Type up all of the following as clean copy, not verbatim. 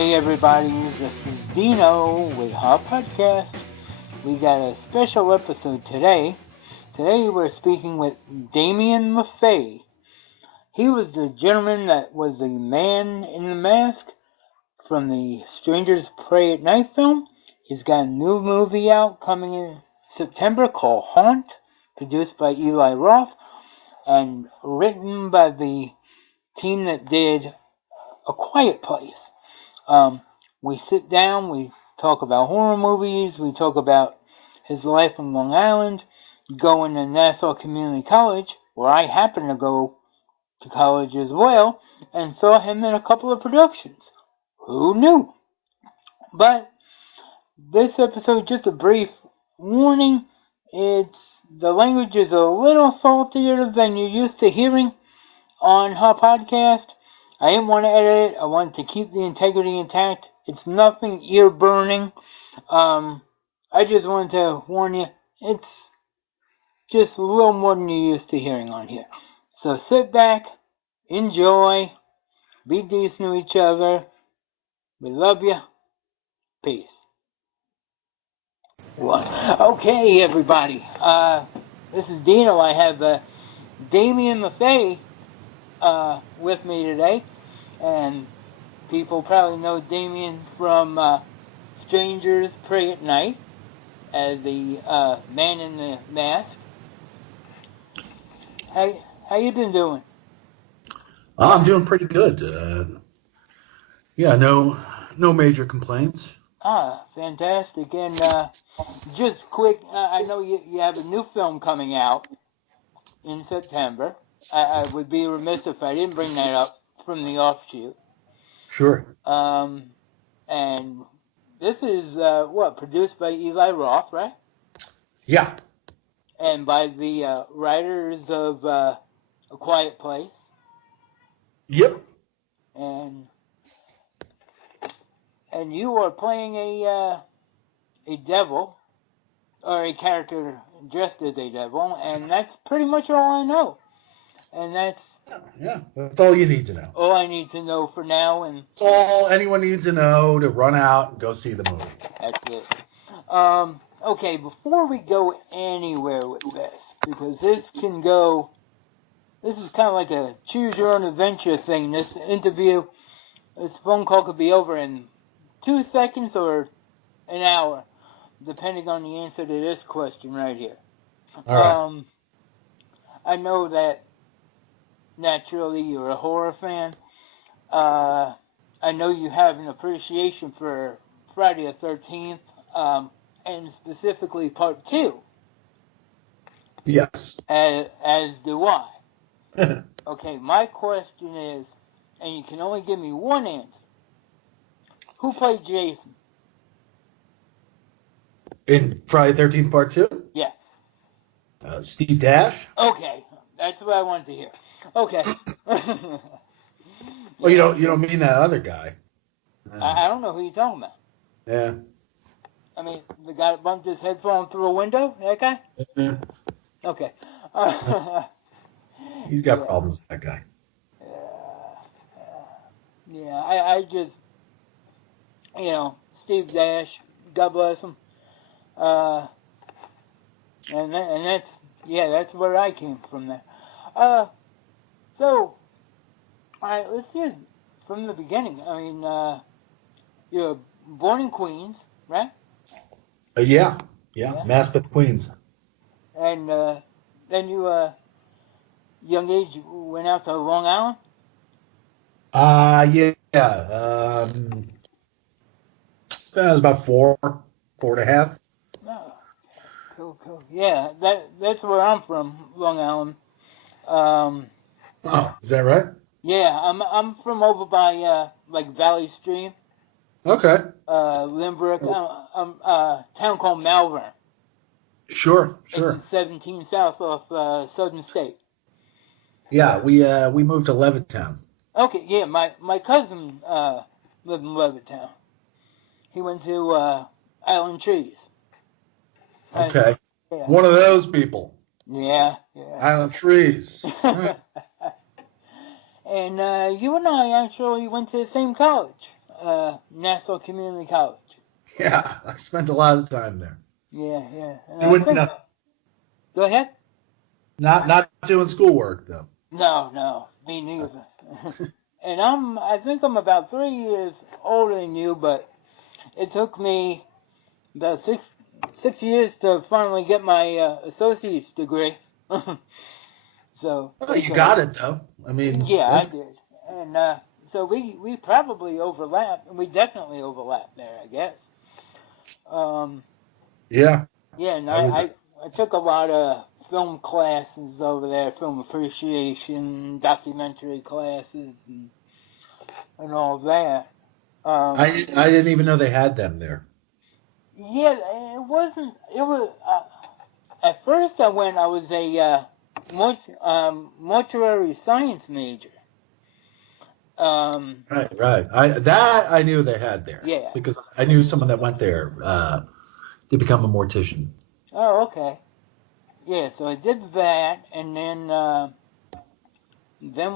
Hey everybody, this is Dino with our podcast. We got a special episode today. Today we're speaking with Damian Maffei. He was the gentleman that was the man in the mask from the Strangers Pray at Night film. He's got a new movie out coming in September called Haunt, produced by Eli Roth and written by the team that did A Quiet Place. We sit down, we talk about horror movies, we talk about his life in Long Island, going to Nassau Community College, where I happen to go to college as well, and saw him in a couple of productions. Who knew? But this episode, just a brief warning, the language is a little saltier than you're used to hearing on her podcast. I didn't want to edit it. I wanted to keep the integrity intact. It's nothing ear-burning. I just wanted to warn you, it's just a little more than you're used to hearing on here. So sit back, enjoy, be decent to each other. We love you. Peace. Okay, everybody. This is Dino. I have Damian Maffei with me today. And people probably know Damian from Strangers Pray at Night as the man in the mask. How you been doing? I'm doing pretty good. No major complaints. Fantastic. And just quick, I know you have a new film coming out in September. I would be remiss if I didn't bring that up from the offshoot. Sure. And this is, produced by Eli Roth, right? Yeah. And by the writers of A Quiet Place. Yep. And you are playing a devil, or a character dressed as a devil, and that's pretty much all I know. And that's all you need to know. All I need to know for now, and it's all anyone needs to know to run out and go see the movie. That's it. Okay, before we go anywhere with this, because this is kind of like a choose your own adventure thing. This phone call could be over in 2 seconds or an hour, depending on the answer to this question right here. All right. I know that naturally you're a horror fan. I know you have an appreciation for Friday the 13th, and specifically Part 2. Yes. As do I. Okay, my question is, and you can only give me one answer. Who played Jason? In Friday the 13th Part 2? Yeah. Steve Dash? Okay, that's what I wanted to hear. Okay. Well, you don't mean that other guy. I don't know who you're talking about. Yeah. I mean, the guy that bumped his headphone through a window? That guy? Yeah. Okay. He's got problems, that guy. Yeah, I just, Steve Dash, God bless him. And that's where I came from there. So, all right, let's hear from the beginning. I mean, you're born in Queens, right? Yeah. Maspeth, Queens. And then you, young age, went out to Long Island? Yeah. That was about 4.5. Oh, cool. Yeah, that's where I'm from, Long Island. Is that right? Yeah, I'm from over by Valley Stream. Okay. Lynbrook, town called Malvern. Sure. 17 south of Southern State. Yeah, we moved to Levittown. Okay, yeah, my cousin lived in Levittown. He went to Island Trees. Okay. Yeah. One of those people. Yeah. Island Trees. And you and I actually went to the same college. Nassau Community College. Yeah, I spent a lot of time there. Yeah, yeah. Doing nothing. Go ahead. Not doing schoolwork though. No, me neither. And I think I'm about 3 years older than you, but it took me about six years to finally get my associate's degree. So Well, you got it though. I mean, yeah, I did, and so we probably overlap, and we definitely overlap there, I guess. Yeah. Yeah, and I took a lot of film classes over there, film appreciation, documentary classes, and all of that. I didn't even know they had them there. Yeah, it wasn't. It was at first I was a mortuary science major. Right. I knew they had there. Yeah. Because I knew someone that went there to become a mortician. Oh, okay. Yeah, so I did that, and then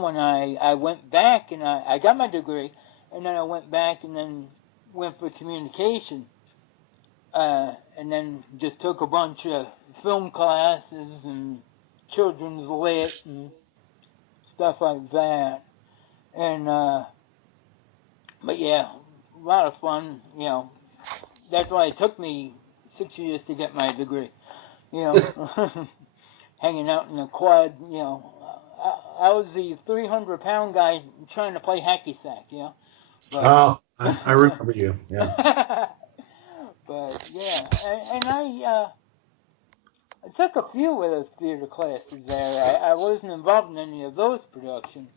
when I went back and I got my degree, and then I went back and then went for communication, and then just took a bunch of film classes and children's lit and stuff like that. And but yeah, a lot of fun. You know, that's why it took me 6 years to get my degree. You know, hanging out in the quad. You know, I was the 300-pound guy trying to play hacky sack. You know. But, I remember you. Yeah. But yeah, and I took a few of those theater classes there. I wasn't involved in any of those productions,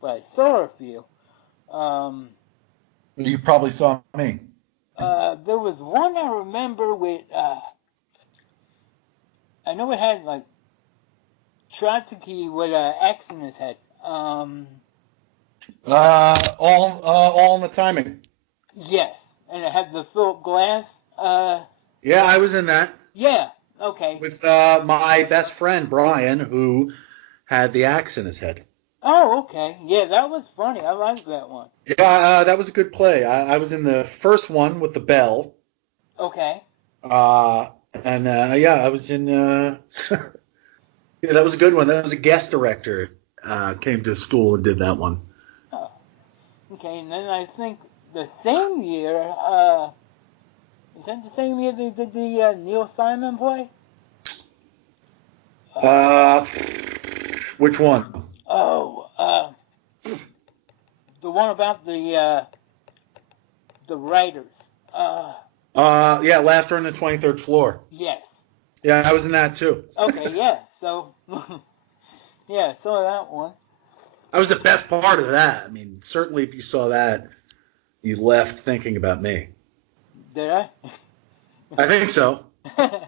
but I saw a few. You probably saw me. There was one I remember with, I know it had like Trotsky with an X in his head. All in the timing. Yes, and it had the Philip Glass. Yeah, I was in that. Yeah, okay. With my best friend Brian, who had the axe in his head. Oh, okay. Yeah, that was funny. I liked that one. Yeah, that was a good play. I was in the first one with the bell. Okay. Yeah, I was in. Yeah, that was a good one. That was a guest director. Came to school and did that one. Oh. Okay, and then I think the same year, is that the same year they did the Neil Simon play? Which one? Oh, the one about the writers. Yeah, Laughter on the 23rd Floor. Yes. Yeah, I was in that too. Okay, yeah. So, yeah, saw that one. That was the best part of that. I mean, certainly if you saw that, you left thinking about me. Did I? I think so. I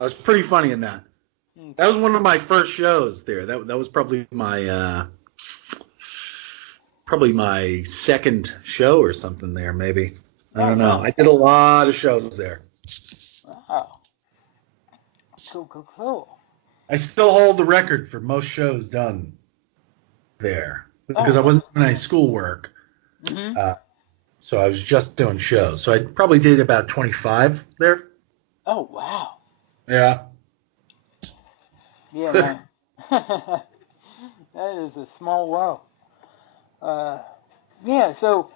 was pretty funny in that. Okay. That was one of my first shows there. That was probably my second show or something there, maybe. I don't know. I did a lot of shows there. Wow. Cool. I still hold the record for most shows done there because I wasn't doing any schoolwork. Mm-hmm. So I was just doing shows. So I probably did about 25 there. Oh, wow. Yeah. Yeah, man. That is a small world. Yeah, so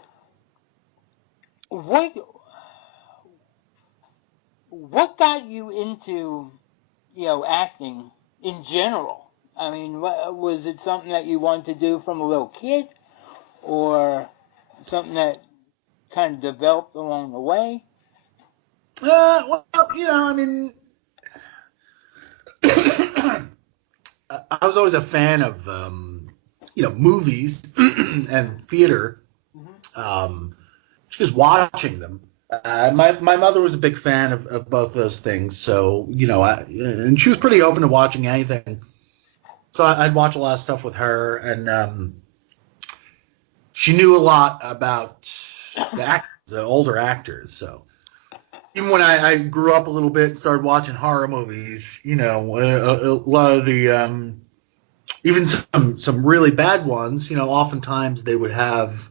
what got you into, acting in general? I mean, was it something that you wanted to do from a little kid, or something that kind of developed along the way? Well, I mean, I was always a fan of, movies and theater, just watching them. My mother was a big fan of both those things, so, and she was pretty open to watching anything. So I'd watch a lot of stuff with her, and she knew a lot about the older actors, so even when I grew up a little bit and started watching horror movies, a lot of the even some really bad ones, oftentimes they would have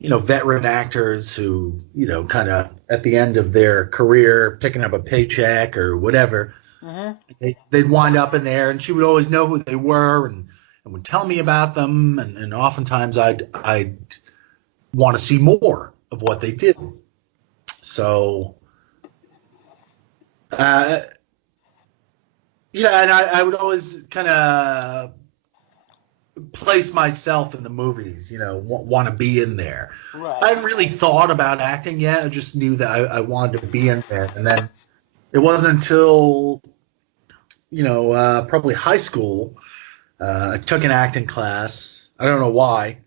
veteran actors who, kind of at the end of their career picking up a paycheck or whatever, they'd wind up in there, and she would always know who they were and would tell me about them, and oftentimes I'd want to see more of what they did. So, and I would always kind of place myself in the movies, want to be in there. Right. I hadn't really thought about acting yet. I just knew that I wanted to be in there. And then it wasn't until, probably high school, I took an acting class. I don't know why,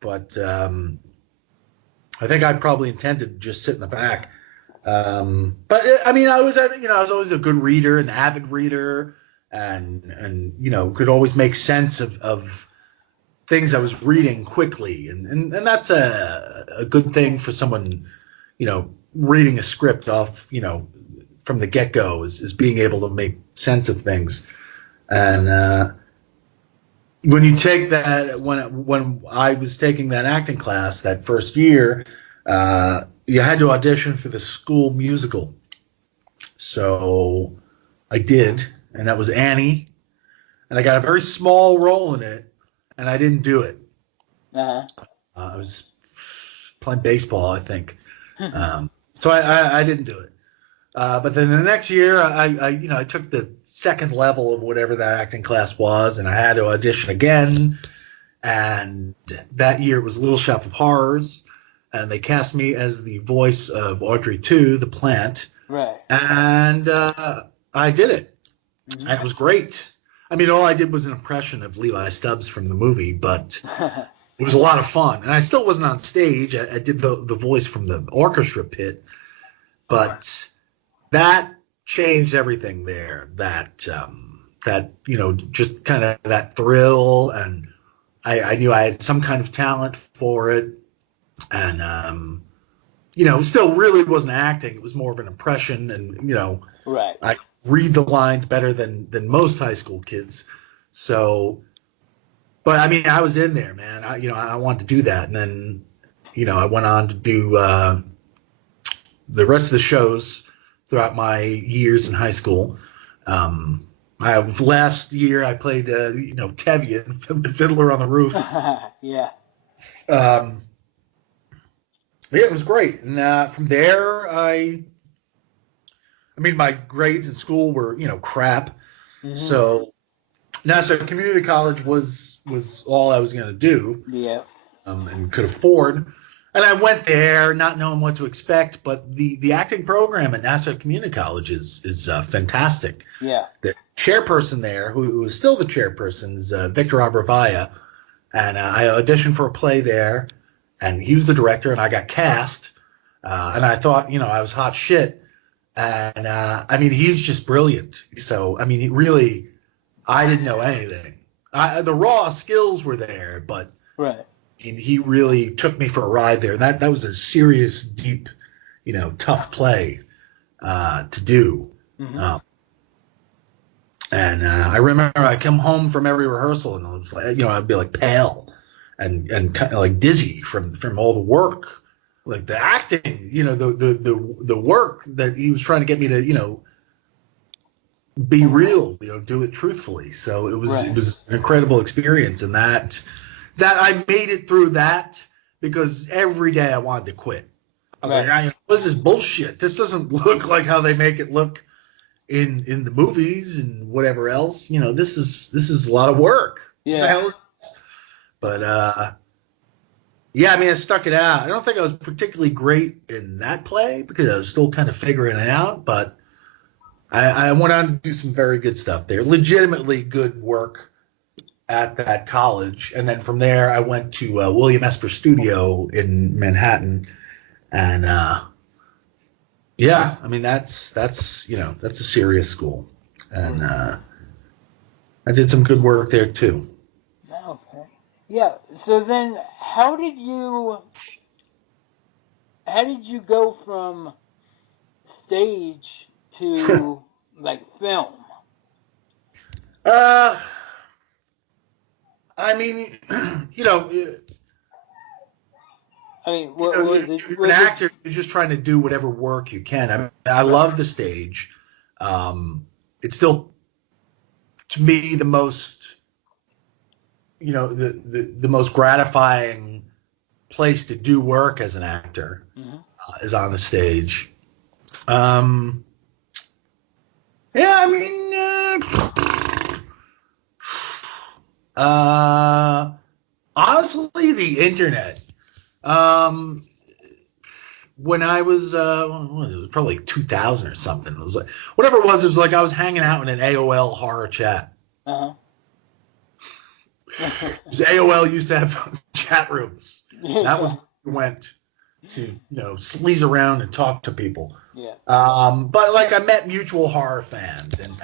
but I think I probably intended to just sit in the back. But I mean, I was always a good reader, an avid reader, and could always make sense of things I was reading quickly, and that's a good thing for someone, reading a script off, from the get-go is being able to make sense of things. And when you take that, when I was taking that acting class that first year, you had to audition for the school musical. So I did, and that was Annie, and I got a very small role in it, and I didn't do it. I was playing baseball, I think. So I didn't do it. But then the next year, I took the second level of whatever that acting class was, and I had to audition again. And that year it was Little Shop of Horrors, and they cast me as the voice of Audrey 2, the plant. Right. And I did it. And it was great. I mean, all I did was an impression of Levi Stubbs from the movie, but it was a lot of fun. And I still wasn't on stage. I did the voice from the orchestra pit, but that changed everything there. That just kind of that thrill, and I knew I had some kind of talent for it, and still really wasn't acting. It was more of an impression, and right. I read the lines better than most high school kids. So, but I mean, I was in there, man. I wanted to do that, and then I went on to do the rest of the shows throughout my years in high school. Last year I played Tevian, the Fiddler on the Roof. Yeah. Yeah, it was great. And from there, my grades in school were, crap. So Nassau Community College was all I was going to do. Yeah. And could afford. And I went there not knowing what to expect, but the acting program at Nassau Community College is fantastic. Yeah. The chairperson there, who is still the chairperson, is Victor Abravaya. And I auditioned for a play there, and he was the director, and I got cast. And I thought, I was hot shit. And he's just brilliant. So, I didn't know anything. The raw skills were there, but right. He really took me for a ride there. And that was a serious, deep, tough play to do. And I remember I come home from every rehearsal, and I was like, I'd be like pale and kind of like dizzy from all the work, like the acting, the work that he was trying to get me to, be real, do it truthfully. So it was It was an incredible experience, and that I made it through that because every day I wanted to quit. I was like, what's this bullshit? This doesn't look like how they make it look in the movies and whatever else. This is a lot of work. Yeah. What the hell is this? But I stuck it out. I don't think I was particularly great in that play because I was still kind of figuring it out, but I went on to do some very good stuff there. Legitimately good work at that college. And then from there, I went to William Esper Studio in Manhattan. And that's a serious school. And I did some good work there too. Okay. Yeah. So then how did you go from stage to like film? I mean, you're an actor. You're just trying to do whatever work you can. I mean, I love the stage. It's still, to me, the most, the most gratifying place to do work as an actor is on the stage. Yeah, I mean, honestly, the internet. When I was, it was probably 2000 or something. It was like, whatever it was like I was hanging out in an AOL horror chat. Uh-huh. AOL used to have chat rooms. That was where we went to, sleaze around and talk to people. Yeah. But like I met mutual horror fans and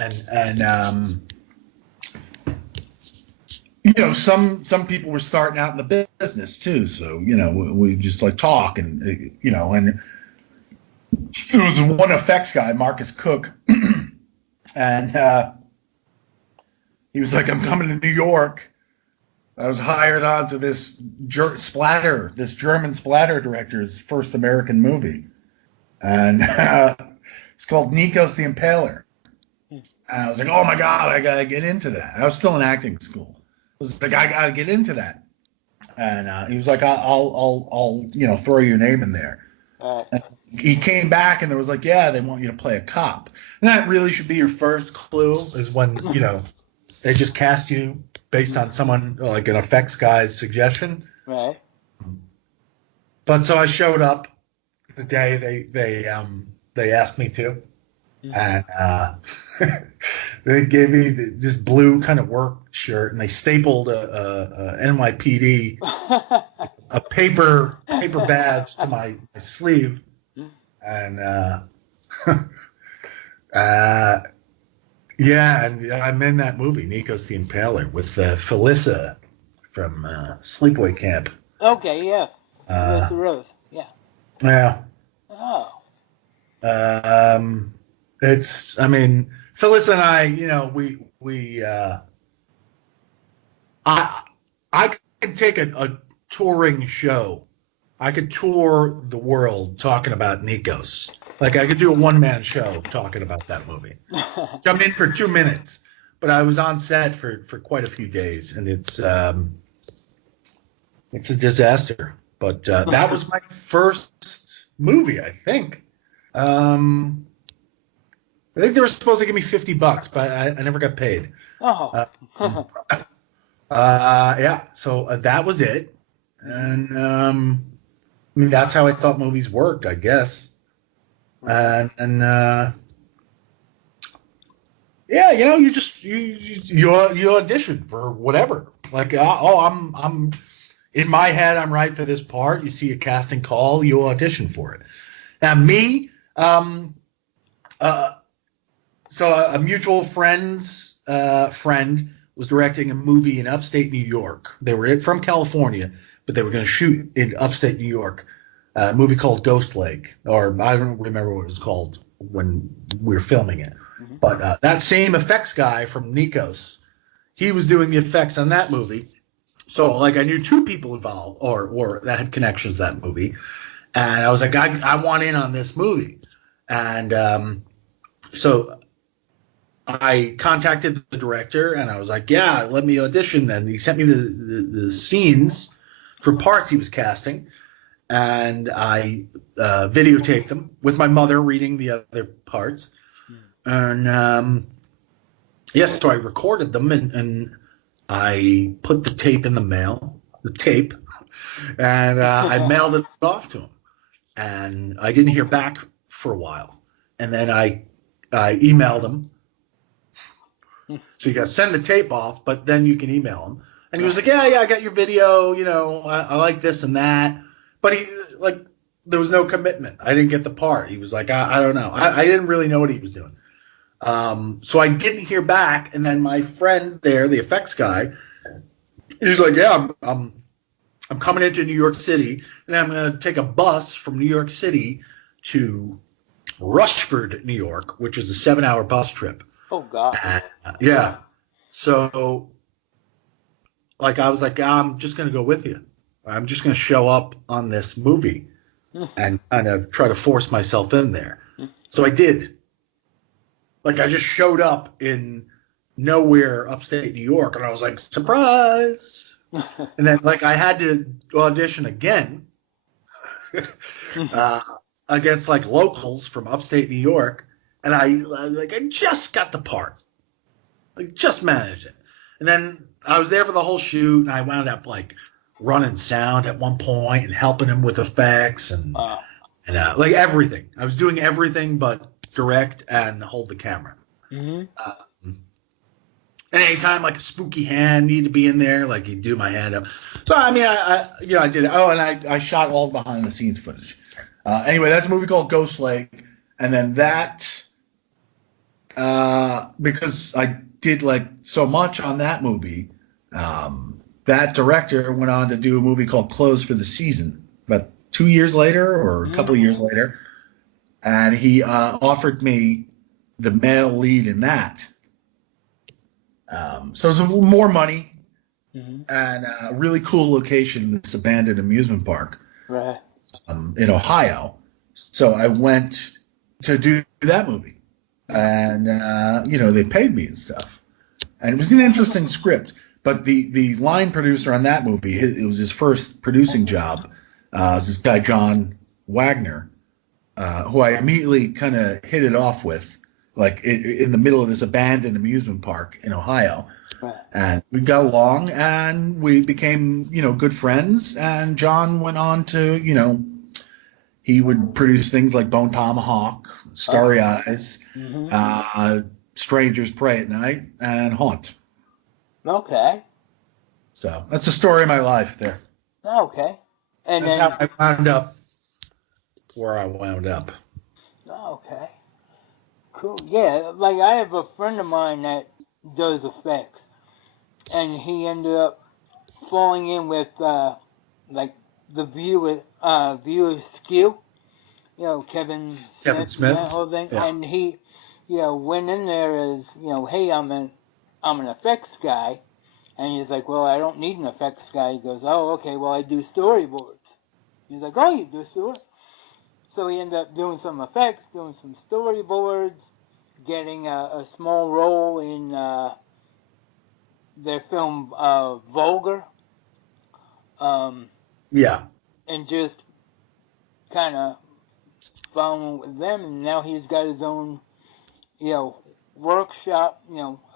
some people were starting out in the business too. So, we just like talk and there was one effects guy, Marcus Cook, and he was like, I'm coming to New York. I was hired on to this German splatter director's first American movie. And it's called Nikos the Impaler. And I was like, oh my God, I got to get into that. I was still in acting school. I was like, I got to get into that. And he was like, I'll throw your name in there. And he came back and there was like, yeah, they want you to play a cop. And that really should be your first clue is when, they just cast you based on someone like an effects guy's suggestion. Right. But so I showed up the day they asked me to, and they gave me this blue kind of work shirt, and they stapled a NYPD a paper badge to my sleeve, and yeah, and I'm in that movie, Nikos the Impaler, with Felissa from Sleepaway Camp. Okay, yeah. That's the Rose. Yeah. Yeah. Oh. I mean, Phyllis and I, I could take a touring show. I could tour the world talking about Nikos. Like I could do a one-man show talking about that movie. I'm in for 2 minutes, but I was on set for quite a few days, and it's a disaster. But that was my first movie, I think. I think they were supposed to give me $50, but I never got paid. Oh. Yeah, so that was it. And I mean, that's how I thought movies worked, I guess. And yeah, you audition for whatever. Like, I'm in my head, I'm right for this part. You see a casting call, you audition for it. Now me, so a mutual friend's friend was directing a movie in upstate New York. They were from California, but they were going to shoot in upstate New York. A movie called Ghost Lake, or I don't remember what it was called when we were filming it. Mm-hmm. But that same effects guy from Nikos, he was doing the effects on that movie. So like I knew two people involved or that had connections to that movie. And I was like, I want in on this movie. And so I contacted the director and I was like, yeah, let me audition. And he sent me the scenes for parts he was casting. And I videotaped them with my mother reading the other parts. And yes, so I recorded them and I put the tape in the mail, and I mailed it off to him. And I didn't hear back for a while. And then I emailed him. So you got to send the tape off, but then you can email him. And he was like, yeah, I got your video. I like this and that. But there was no commitment. I didn't get the part. He was like, I don't know. I didn't really know what he was doing. So I didn't hear back. And then my friend there, the effects guy, he's like, yeah, I'm coming into New York City, and I'm going to take a bus from New York City to Rushford, New York, which is a 7-hour bus trip. Oh, God. Yeah. So, I was like, I'm just going to go with you. I'm just going to show up on this movie and kind of try to force myself in there. So I did. Like, I just showed up in nowhere upstate New York, and I was like, surprise! And then, like, I had to audition again against, like, locals from upstate New York, and I just got the part. Like, just managed it. And then I was there for the whole shoot, and I wound up, like, running sound at one point and helping him with effects and like everything. I was doing everything but direct and hold the camera. Mm-hmm. And anytime like a spooky hand needed to be in there, like he'd do my hand up. So I mean, I did it. Oh, and I shot all behind the scenes footage. Anyway, that's a movie called Ghost Lake, and then that because I did like so much on that movie. That director went on to do a movie called Close for the Season, about 2 years later or a couple of years later, and he offered me the male lead in that. So it was a little more money and a really cool location, this abandoned amusement park in Ohio. So I went to do that movie, and they paid me and stuff, and it was an interesting script. But the line producer on that movie, it was his first producing job. Was this guy John Wagner, who I immediately kind of hit it off with, like in the middle of this abandoned amusement park in Ohio. And we got along, and we became good friends. And John went on to he would produce things like Bone Tomahawk, Starry Eyes, Strangers Pray at Night, and Haunt. Okay. So that's the story of my life there. Okay. And that's then, how I wound up where I wound up. Okay. Cool. Yeah, like I have a friend of mine that does effects, and he ended up falling in with like the viewer Skew, Kevin Smith, that whole thing, yeah. And he went in there as hey, I'm an effects guy, and he's like, well, I don't need an effects guy. He goes, oh, okay, well, I do storyboards. He's like, oh, you do storyboards? So he ended up doing some effects, doing some storyboards, getting a small role in their film Vulgar. Yeah. And just kind of following with them, and now he's got his own, workshop,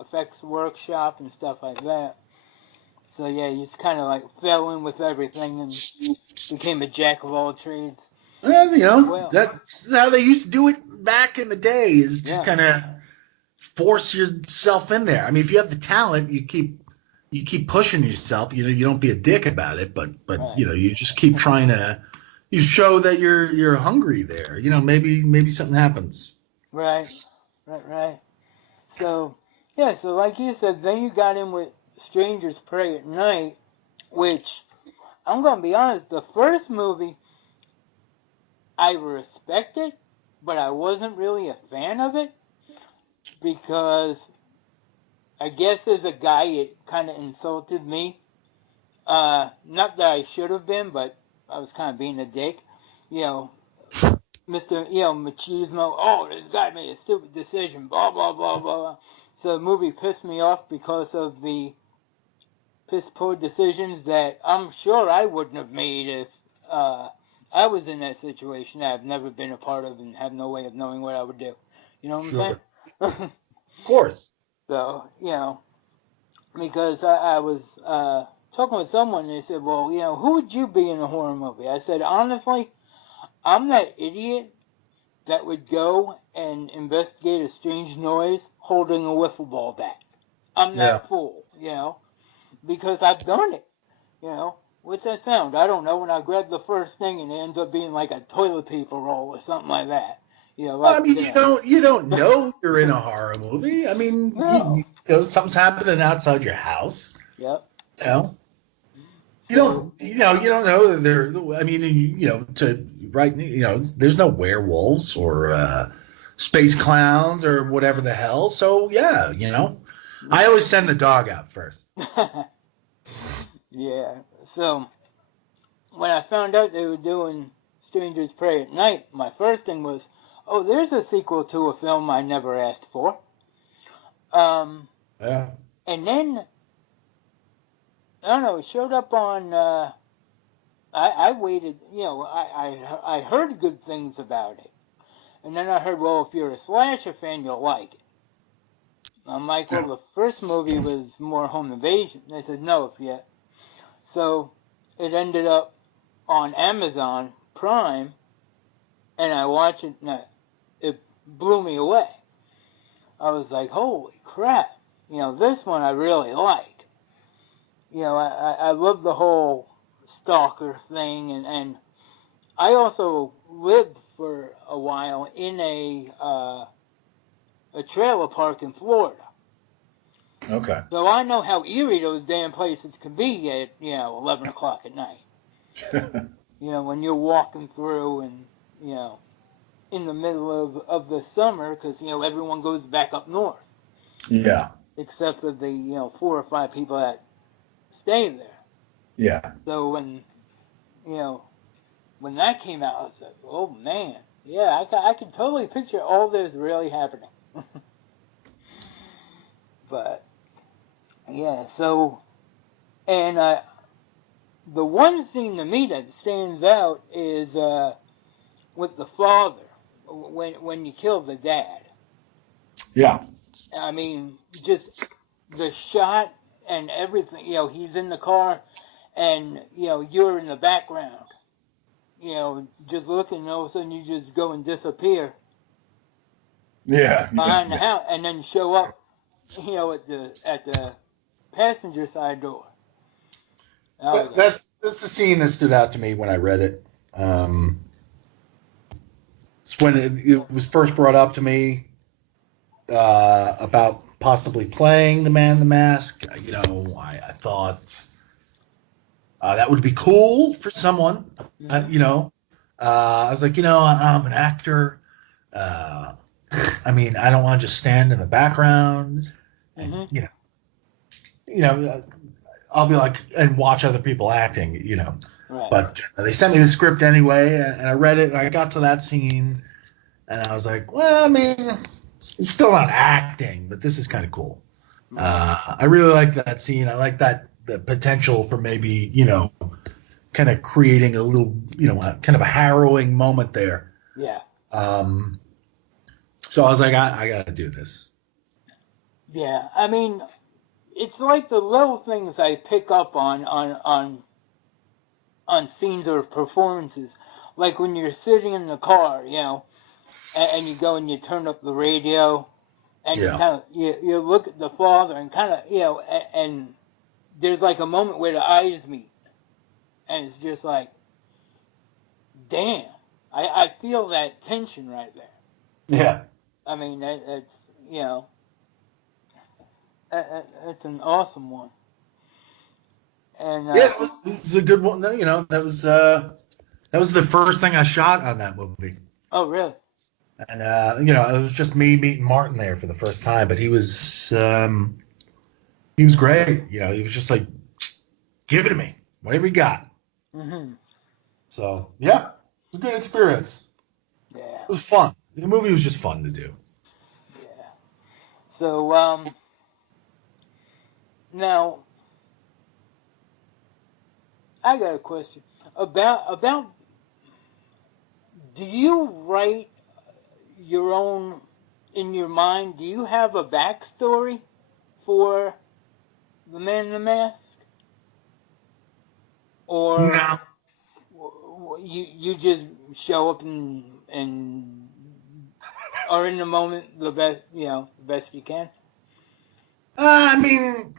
effects workshop and stuff like that. So yeah, he's kind of like fell in with everything and became a jack of all trades. Well, that's how they used to do it back in the day. Is just kind of force yourself in there. I mean, if you have the talent, you keep pushing yourself. You don't be a dick about it, but right. You just keep trying to. You show that you're hungry there. Maybe something happens. Right. So like you said, then you got in with Strangers Pray at Night, which I'm gonna be honest, the first movie I respected, but I wasn't really a fan of it because I guess as a guy it kind of insulted me. Not that I should have been, but I was kind of being a dick. Mr. Machismo, oh, this guy made a stupid decision, blah, blah, blah, blah. So the movie pissed me off because of the piss-poor decisions that I'm sure I wouldn't have made if I was in that situation that I've never been a part of and have no way of knowing what I would do. You know what I'm saying? Of course. So, because I was talking with someone and they said, well, who would you be in a horror movie? I said, honestly, I'm that idiot that would go and investigate a strange noise holding a wiffle ball bat. I'm that fool, because I've done it. What's that sound? I don't know. When I grab the first thing and it ends up being like a toilet paper roll or something like that. Like, you don't know you're in a horror movie. I mean, something's happening outside your house. Yep. You don't know that there. I mean, there's no werewolves or space clowns or whatever the hell. So yeah, I always send the dog out first. Yeah. So when I found out they were doing Strangers Pray at Night, my first thing was, oh, there's a sequel to a film I never asked for. Yeah. And then, I don't know, it showed up on, I waited, I heard good things about it. And then I heard, well, if you're a slasher fan, you'll like it. I'm like, well, the first movie was more home invasion. They said, no, yet. So it ended up on Amazon Prime, and I watched it, and it blew me away. I was like, holy crap. This one I really like. I love the whole stalker thing, and I also lived for a while in a trailer park in Florida. Okay. So I know how eerie those damn places can be at 11 o'clock at night. When you're walking through and in the middle of the summer, because everyone goes back up north. Yeah. Except for the 4 or 5 people that stay there. Yeah. So when that came out, I was like, oh man, yeah, I can totally picture all this really happening. But yeah, so and the one scene to me that stands out is with the father when you kill the dad. Yeah. I mean, just the shot and everything. He's in the car, and you're in the background. Just looking, and all of a sudden you just go and disappear. Yeah. Behind the house, and then show up, at the passenger side door. That's the scene that stood out to me when I read it. It's when it was first brought up to me about possibly playing the Man in the Mask. I thought that would be cool for someone. Mm-hmm. I was like, I'm an actor. I mean, I don't want to just stand in the background and I'll be like and watch other people acting, Right. But they sent me the script anyway, and I read it, and I got to that scene, and I was like, well, I mean, it's still not acting, but this is kind of cool. Right. I really like that scene. I like the potential for maybe, kind of creating a little, kind of a harrowing moment there. Yeah. So I was like, I got to do this. Yeah. I mean, it's like the little things I pick up on scenes or performances, like when you're sitting in the car, and you go and you turn up the radio, and you Yeah. kind of you look at the father and kind of and there's like a moment where the eyes meet, and it's just like, damn, I feel that tension right there. Yeah. I mean, it's it's an awesome one. And Yeah, it was a good one. That was the first thing I shot on that movie. oh really? And it was just me meeting Martin there for the first time, but he was great. He was just like, give it to me, whatever you got. Mhm. So yeah, it was a good experience. Yeah. It was fun. The movie was just fun to do. Yeah. So now I got a question about. Do you write your own in your mind? Do you have a backstory for the Man in the Mask, or No. you just show up and are in the moment the best you can? I mean,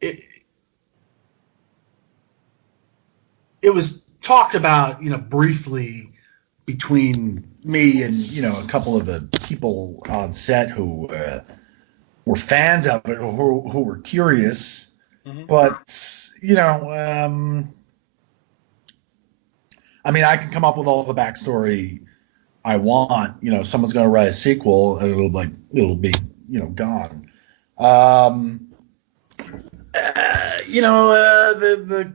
it, it was talked about, briefly between Me and a couple of the people on set who were fans of it, or who were curious. Mm-hmm. But I mean, I can come up with all the backstory I want. Someone's going to write a sequel, and it'll be gone. The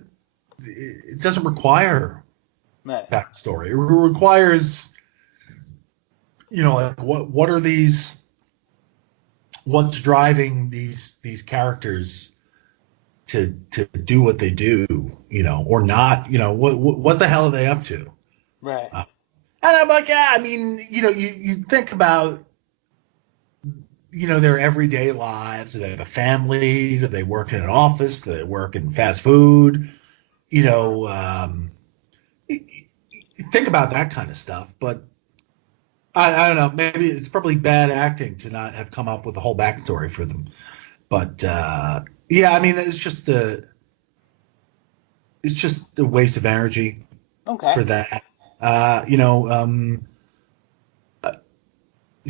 it doesn't require Right. backstory. It requires, like what are these? What's driving these characters to do what they do, or not? What the hell are they up to? Right. And I'm like, yeah, I mean, you think about, their everyday lives. Do they have a family? Do they work in an office? Do they work in fast food? Think about that kind of stuff. But I don't know. Maybe it's probably bad acting to not have come up with a whole backstory for them. But yeah, I mean, it's just a waste of energy Okay. for that.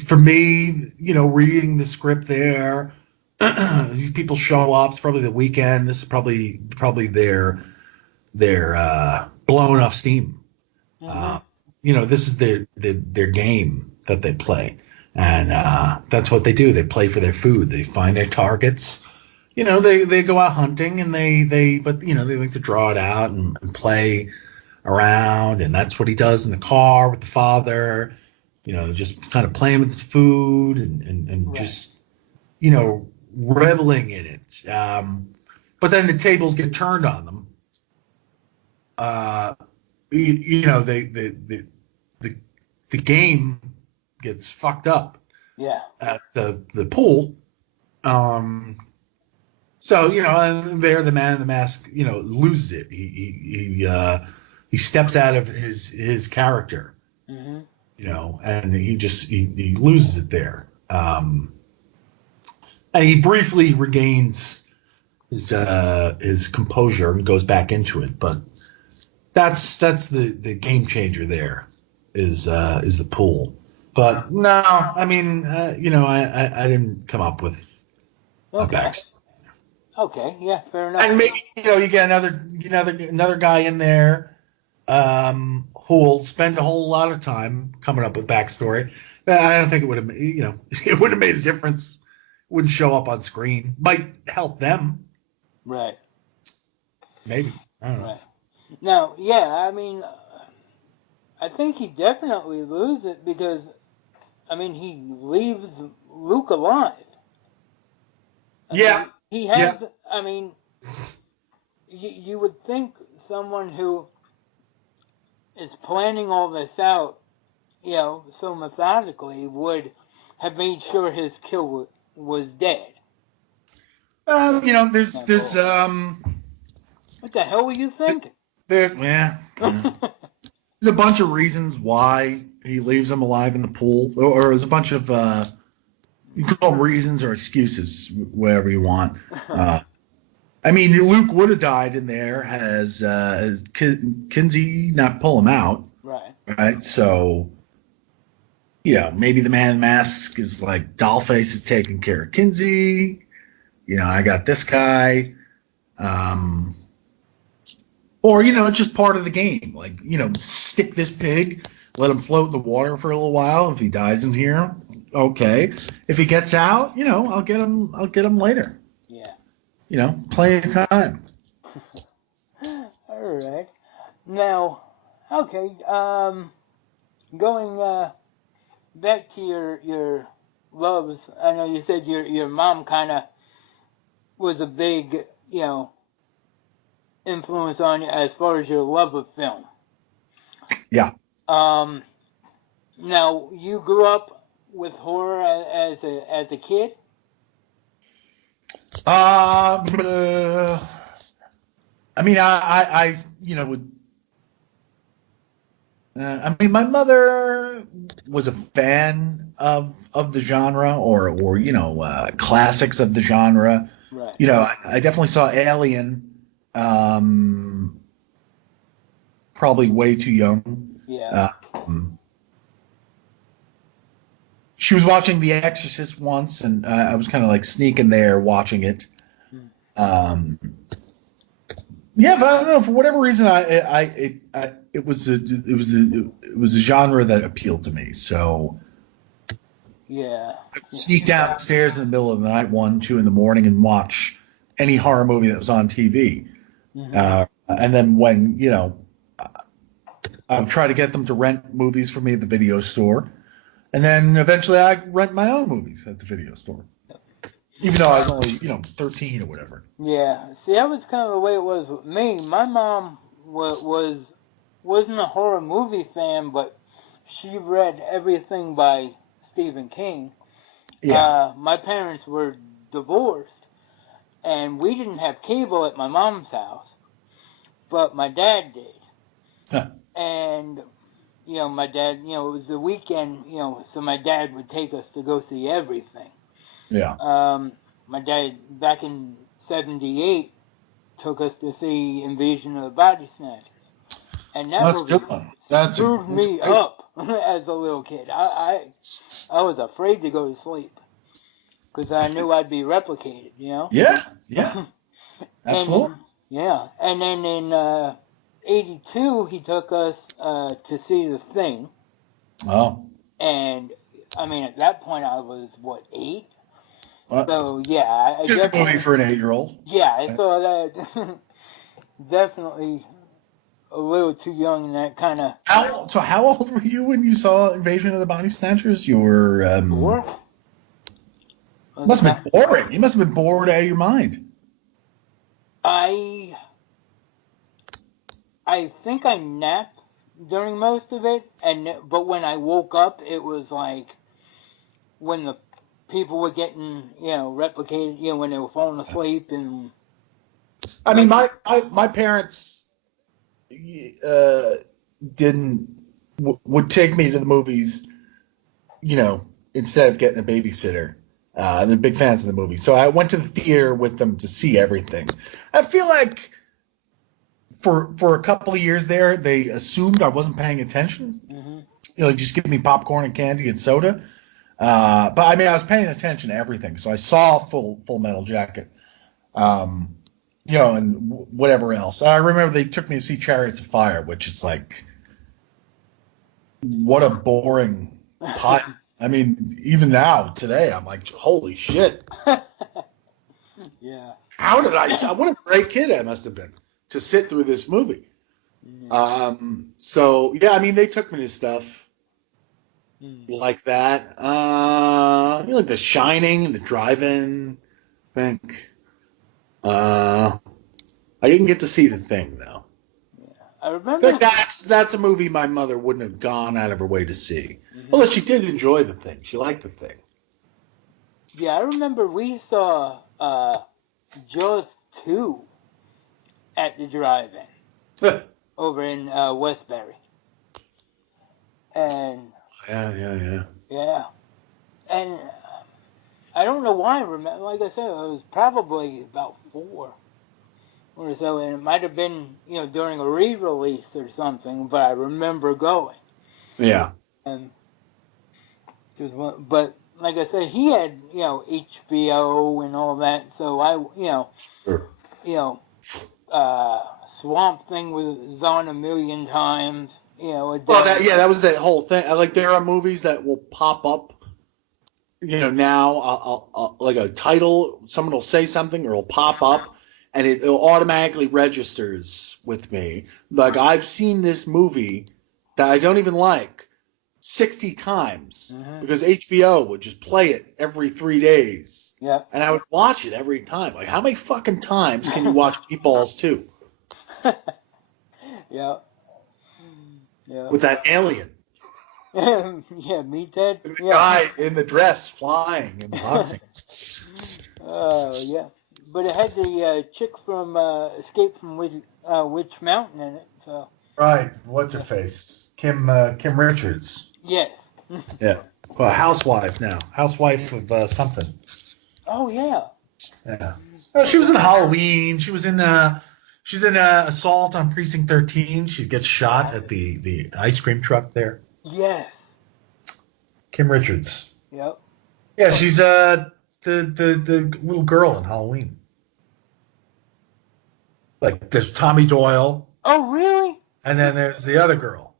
For me, reading the script there, these people show up. It's probably the weekend. This is probably their blowing off steam. This is their game that they play, and that's what they do. They play for their food. They find their targets. They go out hunting, and they like to draw it out and play around, and that's what he does in the car with the father. Just kind of playing with the food and Right. just reveling in it. But then the tables get turned on them. The game gets fucked up Yeah. at the pool. So and there the man in the mask loses it. He steps out of his character. Mm-hmm. And he loses it there. And he briefly regains his composure and goes back into it. But that's the game changer there is the pool. But no, I mean, I didn't come up with a backstory. Okay, yeah, fair enough. And maybe you get another guy in there who'll spend a whole lot of time coming up with backstory. I don't think it would have it would have made a difference. Wouldn't show up on screen. Might help them. Right. Maybe. I don't know. Right. Now, yeah, I mean, I think he definitely loses it because, I mean, he leaves Luke alive. I mean, he has. Yeah. I mean, you would think someone who is planning all this out, so methodically would have made sure his kill was dead. There's What the hell were you thinking? there's a bunch of reasons why he leaves him alive in the pool, or there's a bunch of you can call them reasons or excuses, whatever you want. I mean, Luke would have died in there as Kinsey not pull him out. Right. So, maybe the man in mask is like Dollface is taking care of Kinsey. I got this guy. Or, it's just part of the game. Like, stick this pig, let him float in the water for a little while. If he dies in here, okay. If he gets out, I'll get him later. Yeah. Plenty of time. All right. Now, okay, going back to your loves, I know you said your mom kind of was a big, influence on you as far as your love of film. Yeah. Now, you grew up with horror as a kid? I mean, I would. I mean, my mother was a fan of the genre, or classics of the genre. Right. I definitely saw Alien. Probably way too young. Yeah. She was watching The Exorcist once, and I was kind of like sneaking there watching it. Yeah, but I don't know, for whatever reason, it was a genre that appealed to me. So yeah, I'd sneak downstairs in the middle of the night, 1, 2 in the morning, and watch any horror movie that was on TV. And then when, I'm trying to get them to rent movies for me at the video store. And then eventually I rent my own movies at the video store. Even though I was only, 13 or whatever. Yeah. See, that was kind of the way it was with me. My mom wasn't a horror movie fan, but she read everything by Stephen King. Yeah. My parents were divorced, and we didn't have cable at my mom's house, but my dad did. Huh. And, my dad, it was the weekend, so my dad would take us to go see everything. Yeah. My dad, back in 78, took us to see Invasion of the Body Snatchers. And that That's a movie good one. That's screwed me great. up as a little kid. I was afraid to go to sleep because I knew I'd be replicated, Yeah. Yeah. Absolutely. And then in 82, he took us to see The Thing. Oh. And, I mean, at that point, I was, 8? What? So, yeah. It's a good movie for an 8-year-old. Yeah, I saw that. Definitely a little too young in that kind of... How old were you when you saw Invasion of the Body Snatchers? You were... 4? Must have been boring. You must have been bored out of your mind. I think I napped during most of it, but when I woke up, it was like when the people were getting, replicated, when they were falling asleep and. I mean, my parents would take me to the movies, instead of getting a babysitter. They're big fans of the movie, so I went to the theater with them to see everything. I feel like for a couple of years there, they assumed I wasn't paying attention. Mm-hmm. Just give me popcorn and candy and soda. But I mean, I was paying attention to everything, so I saw Full Metal Jacket. And whatever else. I remember they took me to see Chariots of Fire, which is like, what a boring pot. I mean, even now, today, I'm like, holy shit. Yeah. How did what a great kid I must have been to sit through this movie. Yeah. So, yeah, I mean, they took me to stuff like that. Like The Shining and The Drive-In, I think. I didn't get to see The Thing, though. Yeah. I remember. That's a movie my mother wouldn't have gone out of her way to see. Although she did enjoy The Thing. She liked The Thing. Yeah, I remember we saw Jaws 2 at the drive-in over in Westbury. And yeah. And I don't know why I remember. Like I said, I was probably about 4 or so, and it might have been during a re-release or something. But I remember going. Yeah. And but like I said, he had HBO and all that, so I Sure. Swamp Thing was on a million times. Well, that was the whole thing. Like, there are movies that will pop up. Now I'll like a title, someone will say something, or it'll pop up, and it'll automatically registers with me. Like, I've seen this movie that I don't even like 60 times because HBO would just play it every 3 days. Yeah. And I would watch it every time. Like, how many fucking times can you watch Meatballs 2? Yeah. Yeah. With that alien. Yeah, Meathead. The guy in the dress flying and boxing. Oh, yeah. But it had the chick from Escape from Witch Mountain in it, so. Right. What's her face? Kim Richards. Yes. Yeah. Well, housewife now. Housewife of something. Oh, yeah. Yeah. Oh, she was in Halloween. She was in she's in Assault on Precinct 13. She gets shot at the ice cream truck there. Yes. Kim Richards. Yep. Yeah, she's the little girl in Halloween. Like, there's Tommy Doyle. Oh, really? And then there's the other girl.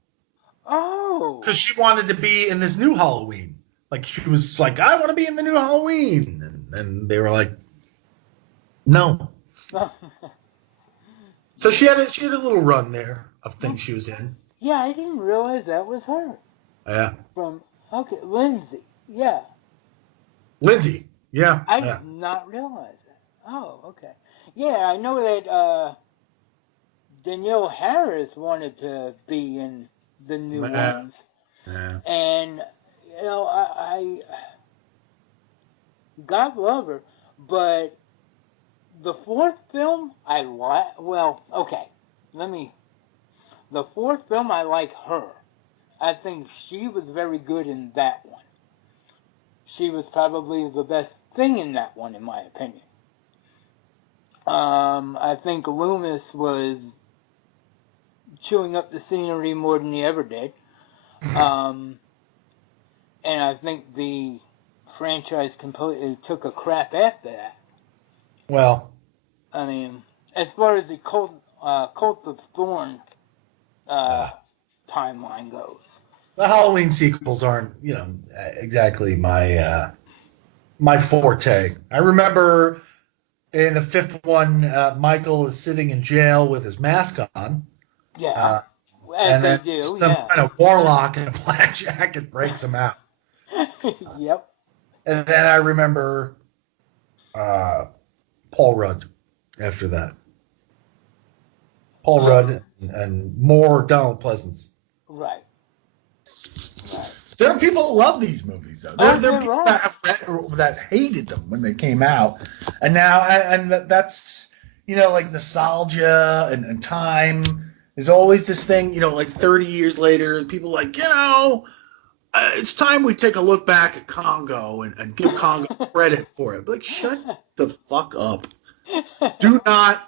Oh. Because she wanted to be in this new Halloween. Like, she was like, I want to be in the new Halloween. And they were like, no. So she had a little run there of things she was in. Yeah, I didn't realize that was her. Yeah. Okay, Lindsay. Yeah. Lindsay. Yeah. I Yeah. did not realize that. Oh, okay. Yeah, I know that Danielle Harris wanted to be in the new Yeah. ones. Yeah. And, I God love her, but the fourth film, the fourth film, I like her. I think she was very good in that one. She was probably the best thing in that one, in my opinion. I think Loomis was chewing up the scenery more than he ever did. And I think the franchise completely took a crap after that. Well, I mean, as far as the Cult of Thorn timeline goes. the Halloween sequels aren't, exactly my forte. I remember in the fifth one, Michael is sitting in jail with his mask on. Yeah, as And they then do, some yeah. kind of warlock in a black jacket breaks him out. Yep. And then I remember Paul Rudd after that. Paul Rudd and more Donald Pleasance. Right. There are people that love these movies, though. There are people that hated them when they came out, and now that's like nostalgia and time. There's always this thing, like 30 years later, people are like, it's time we take a look back at Congo and give Congo credit for it. But shut the fuck up. Do not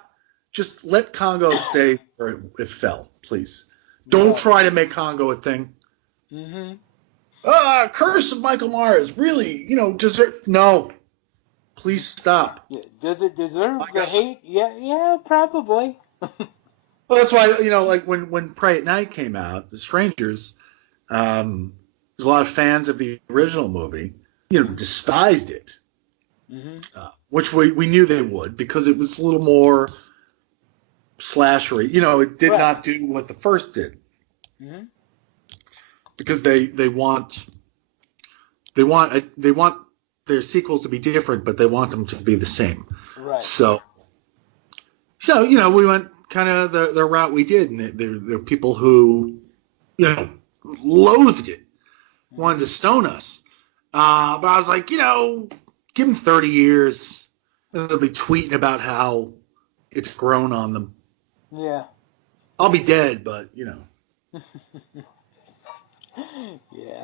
just let Congo stay where it fell, please. Don't try to make Congo a thing. Mm-hmm. Curse of Michael Myers, really, deserve. No. Please stop. Yeah. Does it deserve the hate? Yeah, probably. Well, that's why, like when Prey at Night came out, The Strangers, there's a lot of fans of the original movie, despised it. Mm-hmm. Which we knew they would because it was a little more slashery. It did not do what the first did. Mm-hmm. Because they want their sequels to be different, but they want them to be the same. Right. So we went kind of the route we did, and there are people who loathed it, wanted to stone us. But I was like, give them 30 years, and they'll be tweeting about how it's grown on them. Yeah. I'll be dead, but Yeah.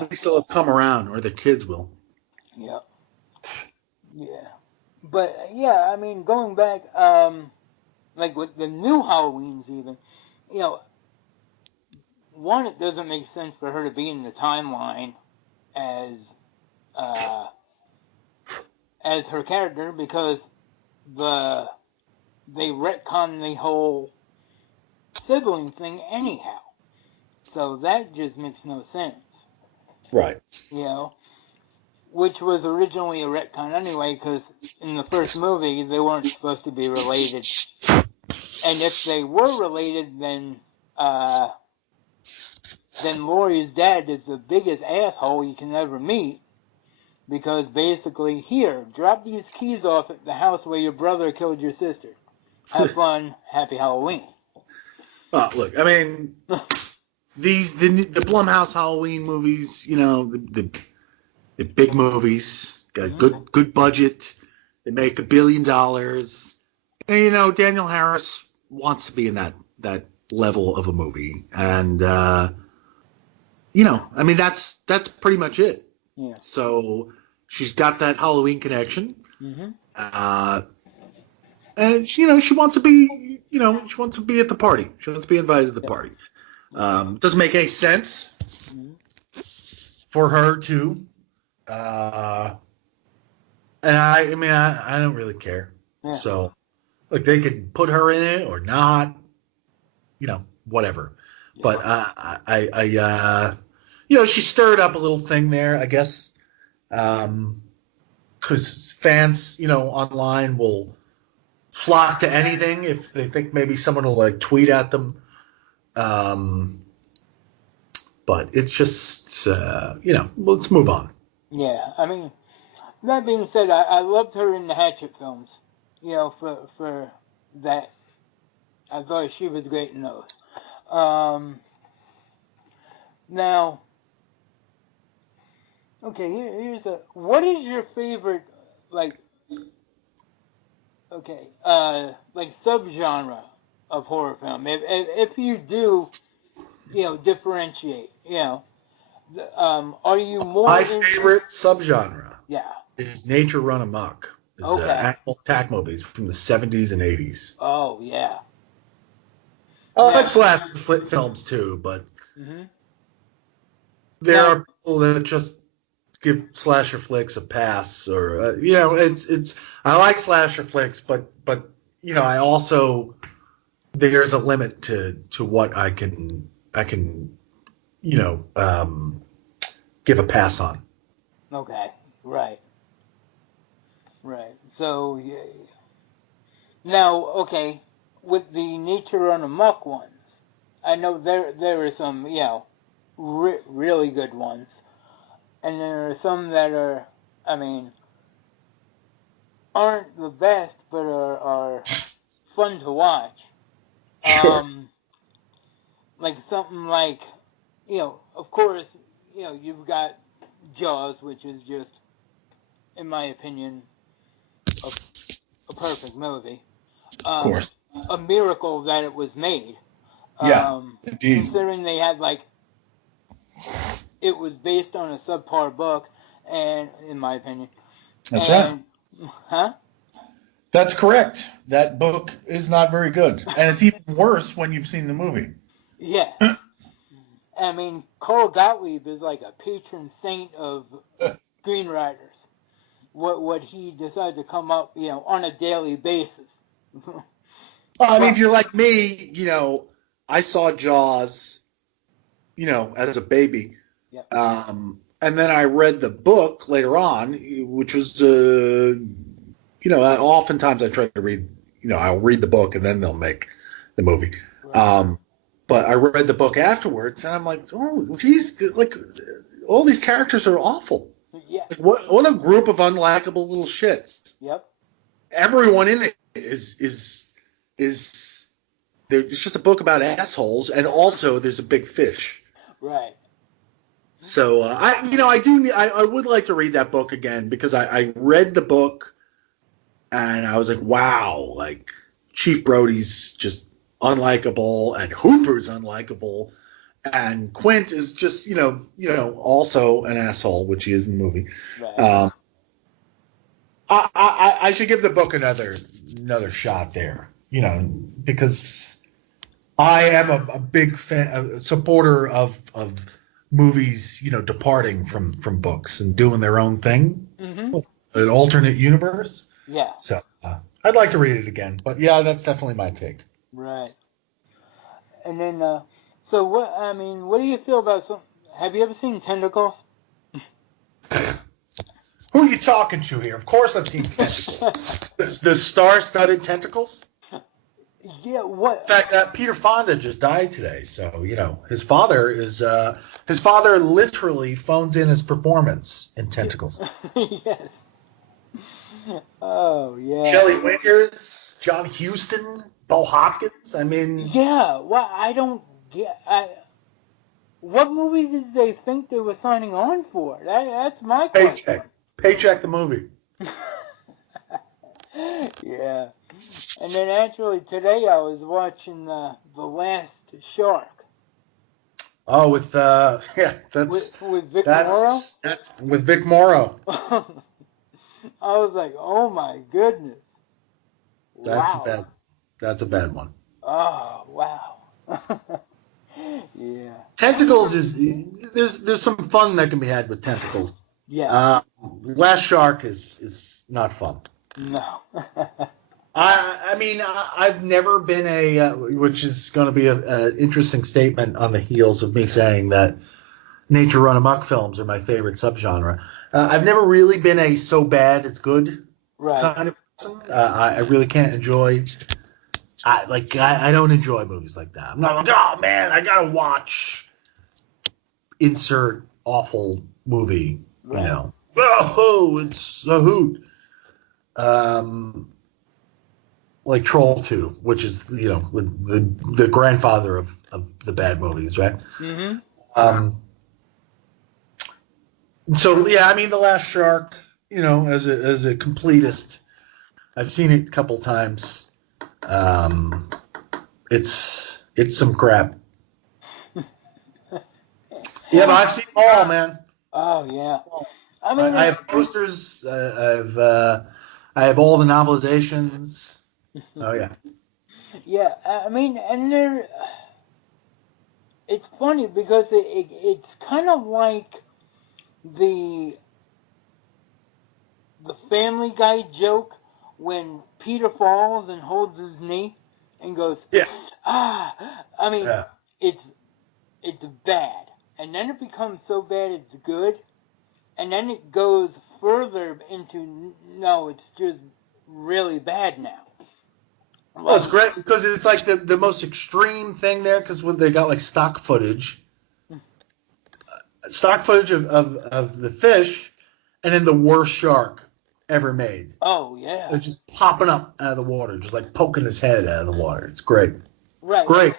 at least they'll have come around, or their kids will. Yep. Yeah. But yeah, I mean, going back, like with the new Halloweens, even, one, it doesn't make sense for her to be in the timeline as her character because they retcon the whole sibling thing anyhow. So that just makes no sense. Right. Which was originally a retcon anyway, because in the first movie they weren't supposed to be related. And if they were related, then Laurie's dad is the biggest asshole you can ever meet. Because basically, here, drop these keys off at the house where your brother killed your sister. Have fun. Happy Halloween. Look, I mean, the Blumhouse Halloween movies, the big movies, got good budget. They make $1 billion. And, Danielle Harris wants to be in that level of a movie. And, I mean, that's pretty much it. Yeah. So she's got that Halloween connection. Mm-hmm. And, she wants to be, she wants to be at the party. She wants to be invited to the party. Doesn't make any sense for her to. And I don't really care. Yeah. So, like, they could put her in it or not, whatever. Yeah. But I she stirred up a little thing there, I guess, because fans, online will flock to anything if they think maybe someone will like tweet at them. But it's just, let's move on. Yeah, I mean, that being said, I loved her in the Hatchet films. For that, I thought she was great in those. Now, okay, here's what is your favorite, like subgenre of horror film? If you do, differentiate, are you more My favorite subgenre is nature run amok. Is animal attack movies from the 70s and 80s. Oh, yeah. I like slasher films too, but there are people that just give slasher flicks a pass, or it's. I like slasher flicks, but I also there's a limit to what I can give a pass on. Okay, right. So now, okay, with the nature run amok ones, I know there are some really good ones, and there are some that are, I mean, aren't the best, but are fun to watch. Sure. Like something like, of course, you've got Jaws, which is just, in my opinion, a perfect movie. Of course. A miracle that it was made. Yeah, indeed. Considering they had, it was based on a subpar book, and in my opinion. That's right. Huh? That's correct. That book is not very good. And it's even worse when you've seen the movie. Yeah. I mean, Carl Gottlieb is like a patron saint of screenwriters. What he decided to come up, on a daily basis. Well, I mean, if you're like me, I saw Jaws, as a baby. Yep. And then I read the book later on, which was, oftentimes I try to read, I'll read the book and then they'll make the movie. Right. But I read the book afterwards and I'm like, oh, geez, all these characters are awful. Yeah. What a group of unlikable little shits. Yep. Everyone in it is it's just a book about assholes, and also there's a big fish. Right. So I would like to read that book again because I read the book and I was like, wow, like Chief Brody's just unlikable and Hooper's unlikable. And Quint is just, also an asshole, which he is in the movie. Right. I should give the book another shot there, because I am a big fan, a supporter of movies, departing from books and doing their own thing, an alternate universe. Yeah. So I'd like to read it again, but yeah, that's definitely my take. Right. And then. So what do you feel about have you ever seen Tentacles? Who are you talking to here? Of course I've seen Tentacles. The star-studded tentacles? Yeah, what? In fact, Peter Fonda just died today, so, his father literally phones in his performance in Tentacles. Yes. Oh, yeah. Shelley Winters, John Huston, Bo Hopkins, I mean... Yeah, well, I don't... Yeah, what movie did they think they were signing on for? That's my question. Paycheck the movie. Yeah. And then actually today I was watching The Last Shark. Oh, with that's with Vic Morrow? That's with Vic Morrow. I was like, oh my goodness. That's a bad one. Oh, wow. Yeah. Tentacles there's some fun that can be had with Tentacles. Yeah. Last Shark is not fun. No. I mean, I've never been which is going to be an interesting statement on the heels of me saying that nature run amok films are my favorite subgenre. I've never really been a so bad it's good kind of I really can't enjoy. I don't enjoy movies like that. I'm not like, oh man, I gotta watch insert awful movie. Right. You know, oh, it's a hoot. Like Troll 2, which is with the grandfather of the bad movies, right? Mm-hmm. So yeah, I mean, The Last Shark, as a completist, I've seen it a couple times. It's some crap. Yeah, but I've seen them all, man. Oh yeah. I mean, I have posters. I have all the novelizations. Oh yeah. yeah. I mean, and there. It's funny because it's kind of like the the Family Guy joke when Peter falls and holds his knee and goes, Yeah. ah. I mean, Yeah. it's bad, and then it becomes so bad it's good, and then it goes further into no, it's just really bad now. Well, it's Like, great because it's like the most extreme thing there because when they got like stock footage of the fish, and then the worst shark ever made. oh yeah, It's just popping up out of the water, just like poking his head out of the water. It's great. right. Great.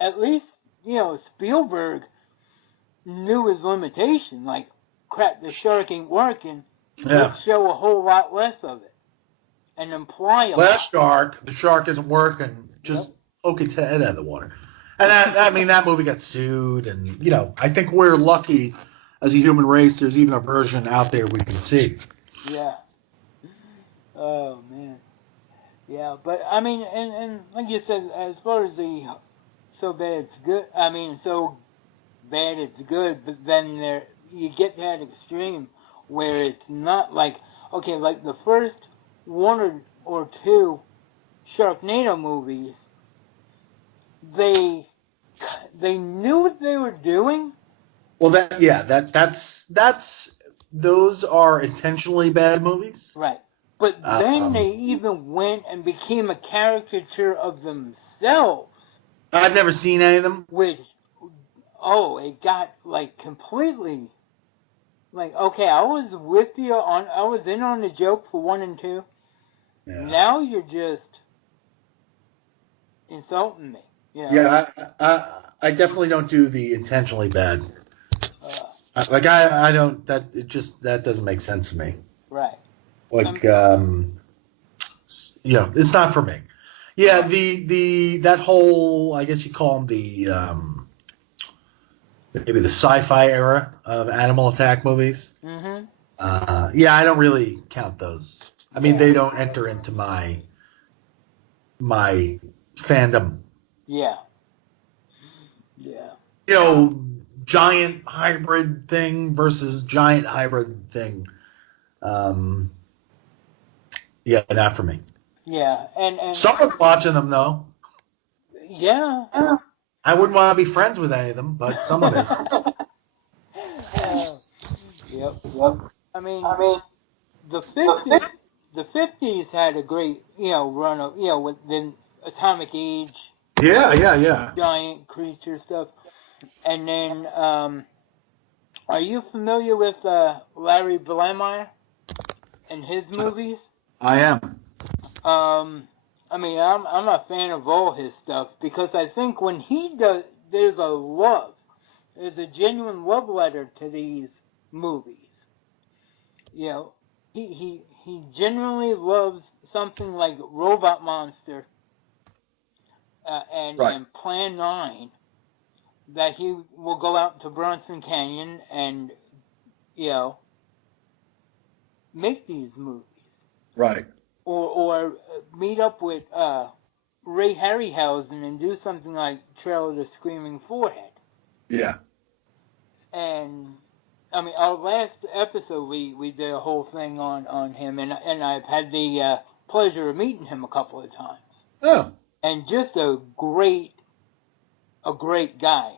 At least Spielberg knew his limitation. Like, crap, the shark ain't working. Yeah. Let's show a whole lot less of it and imply a Last lot. shark, the shark isn't working. Just poke its head out of the water. And that movie got sued, and I think we're lucky as a human race. There's even a version out there we can see. Yeah. Oh man. Yeah, but I mean, and like you said, as far as the so bad it's good. I mean, so bad it's good, but then you get that extreme where it's not like okay, like the first one or two Sharknado movies, they they knew what they were doing. Well, that's those are intentionally bad movies. Right. But then Um, they even went and became a caricature of themselves, I've never seen any of them. which, oh, it got like completely, like, okay, I was with you I was in on the joke for 1 and 2. Yeah. Now you're just insulting me. Yeah, I definitely don't do the intentionally bad. Uh, I don't that doesn't make sense to me. right. Like it's not for me. Yeah, that whole, I guess you call them maybe the sci-fi era of animal attack movies. Mm-hmm. Yeah, I don't really count those. I mean, Yeah. they don't enter into my fandom. Yeah. Yeah. Giant hybrid thing versus giant hybrid thing. Yeah, not for me. Yeah. And Someone's watching them though. yeah. I wouldn't want to be friends with any of them, but someone is. Yep. I mean, the 50s had a great, run of, with the Atomic Age, Yeah. giant creature stuff. And then, are you familiar with Larry Blamire and his movies? I am. I mean, I'm a fan of all his stuff because I think when he does, there's a genuine love letter to these movies. He genuinely loves something like Robot Monster Right. and Plan 9 that he will go out to Bronson Canyon and make these movies. Right. Or meet up with Ray Harryhausen and do something like Trail of the Screaming Forehead. Yeah. And I mean, our last episode we did a whole thing on him, and I've had the pleasure of meeting him a couple of times. Oh. And just a great guy.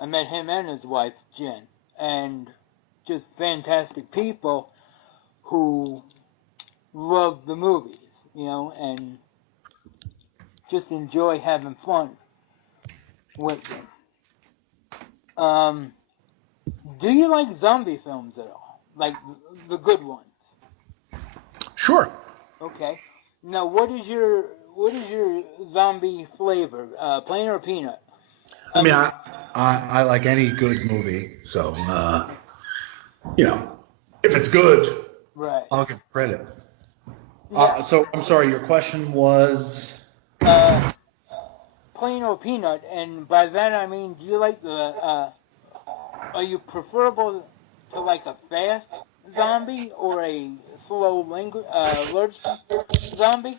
I met him and his wife Jen, and just fantastic people who love the movies, and just enjoy having fun with them. Do you like zombie films at all? Like the good ones? Sure. Okay. Now, what is your zombie flavor? Plain or peanut? I mean, I like any good movie, so if it's good, Right. I'll give credit. Yeah. So I'm sorry, your question was? Plain or peanut, and by that I mean, do you like are you preferable to like a fast zombie or a slow lurch zombie?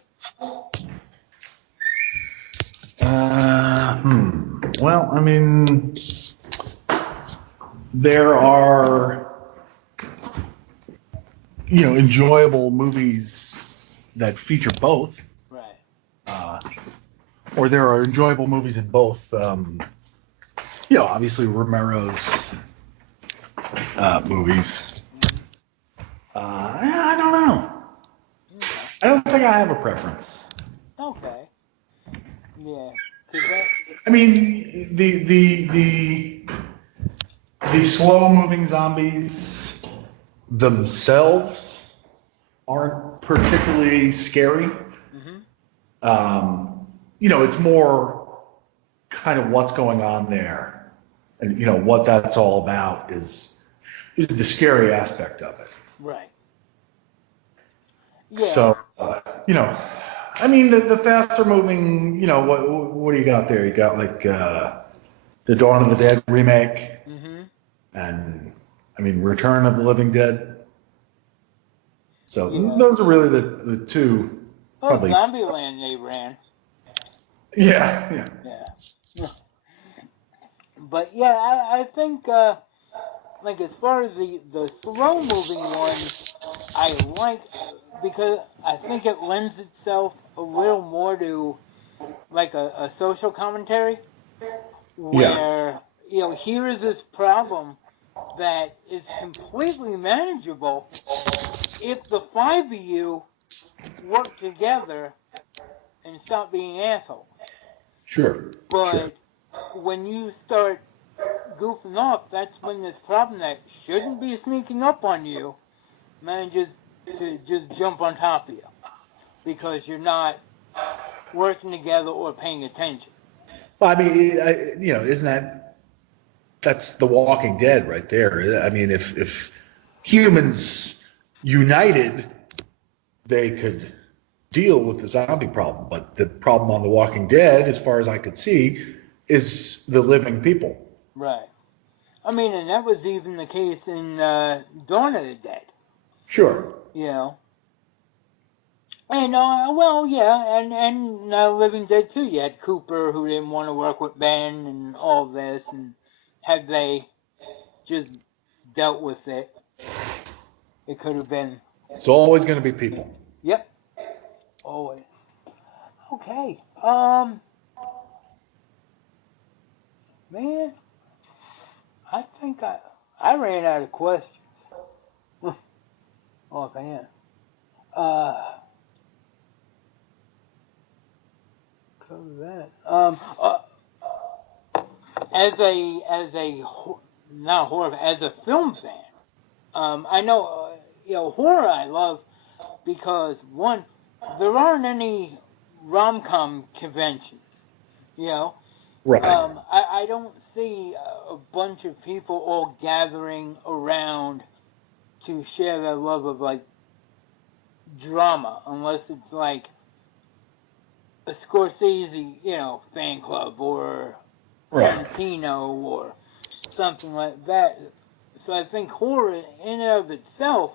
Well, I mean, there are, enjoyable movies that feature both. Right. Or there are enjoyable movies in both. Obviously Romero's movies. I don't know. Okay. I don't think I have a preference. Okay. Yeah. I mean, the slow moving zombies themselves aren't particularly scary. Mm-hmm. It's more kind of what's going on there, and what that's all about is the scary aspect of it. Right. Yeah. So, I mean, the faster moving, what do you got there? You got like the Dawn of the Dead remake, Mm-hmm. and I mean Return of the Living Dead. So Yeah. those are really the two. Oh, Probably. Zombieland they ran. Yeah. But yeah, I think like as far as the slow moving ones, I like because I think it lends itself a little more to like a social commentary where here is this problem that is completely manageable if the five of you work together and stop being assholes. Sure. But when you start goofing off, that's when this problem that shouldn't be sneaking up on you manages to just jump on top of you because you're not working together or paying attention. Well, I mean, isn't that's The Walking Dead right there? I mean, if humans united, they could deal with the zombie problem. But the problem on The Walking Dead, as far as I could see, is the living people. Right. I mean, and that was even the case in Dawn of the Dead. Sure. And well, yeah, and Living Dead too. You had Cooper who didn't want to work with Ben and all this, and had they just dealt with it, it could have been. It's always going to be people. Yep. Always. Okay. Man, I think I ran out of questions. Offhand. Cover that. Not horror, as a film fan, I know, horror I love because one, there aren't any rom-com conventions, Right. I don't see a bunch of people all gathering around to share their love of like drama, unless it's like a Scorsese, fan club or Tarantino or something like that. So I think horror in and of itself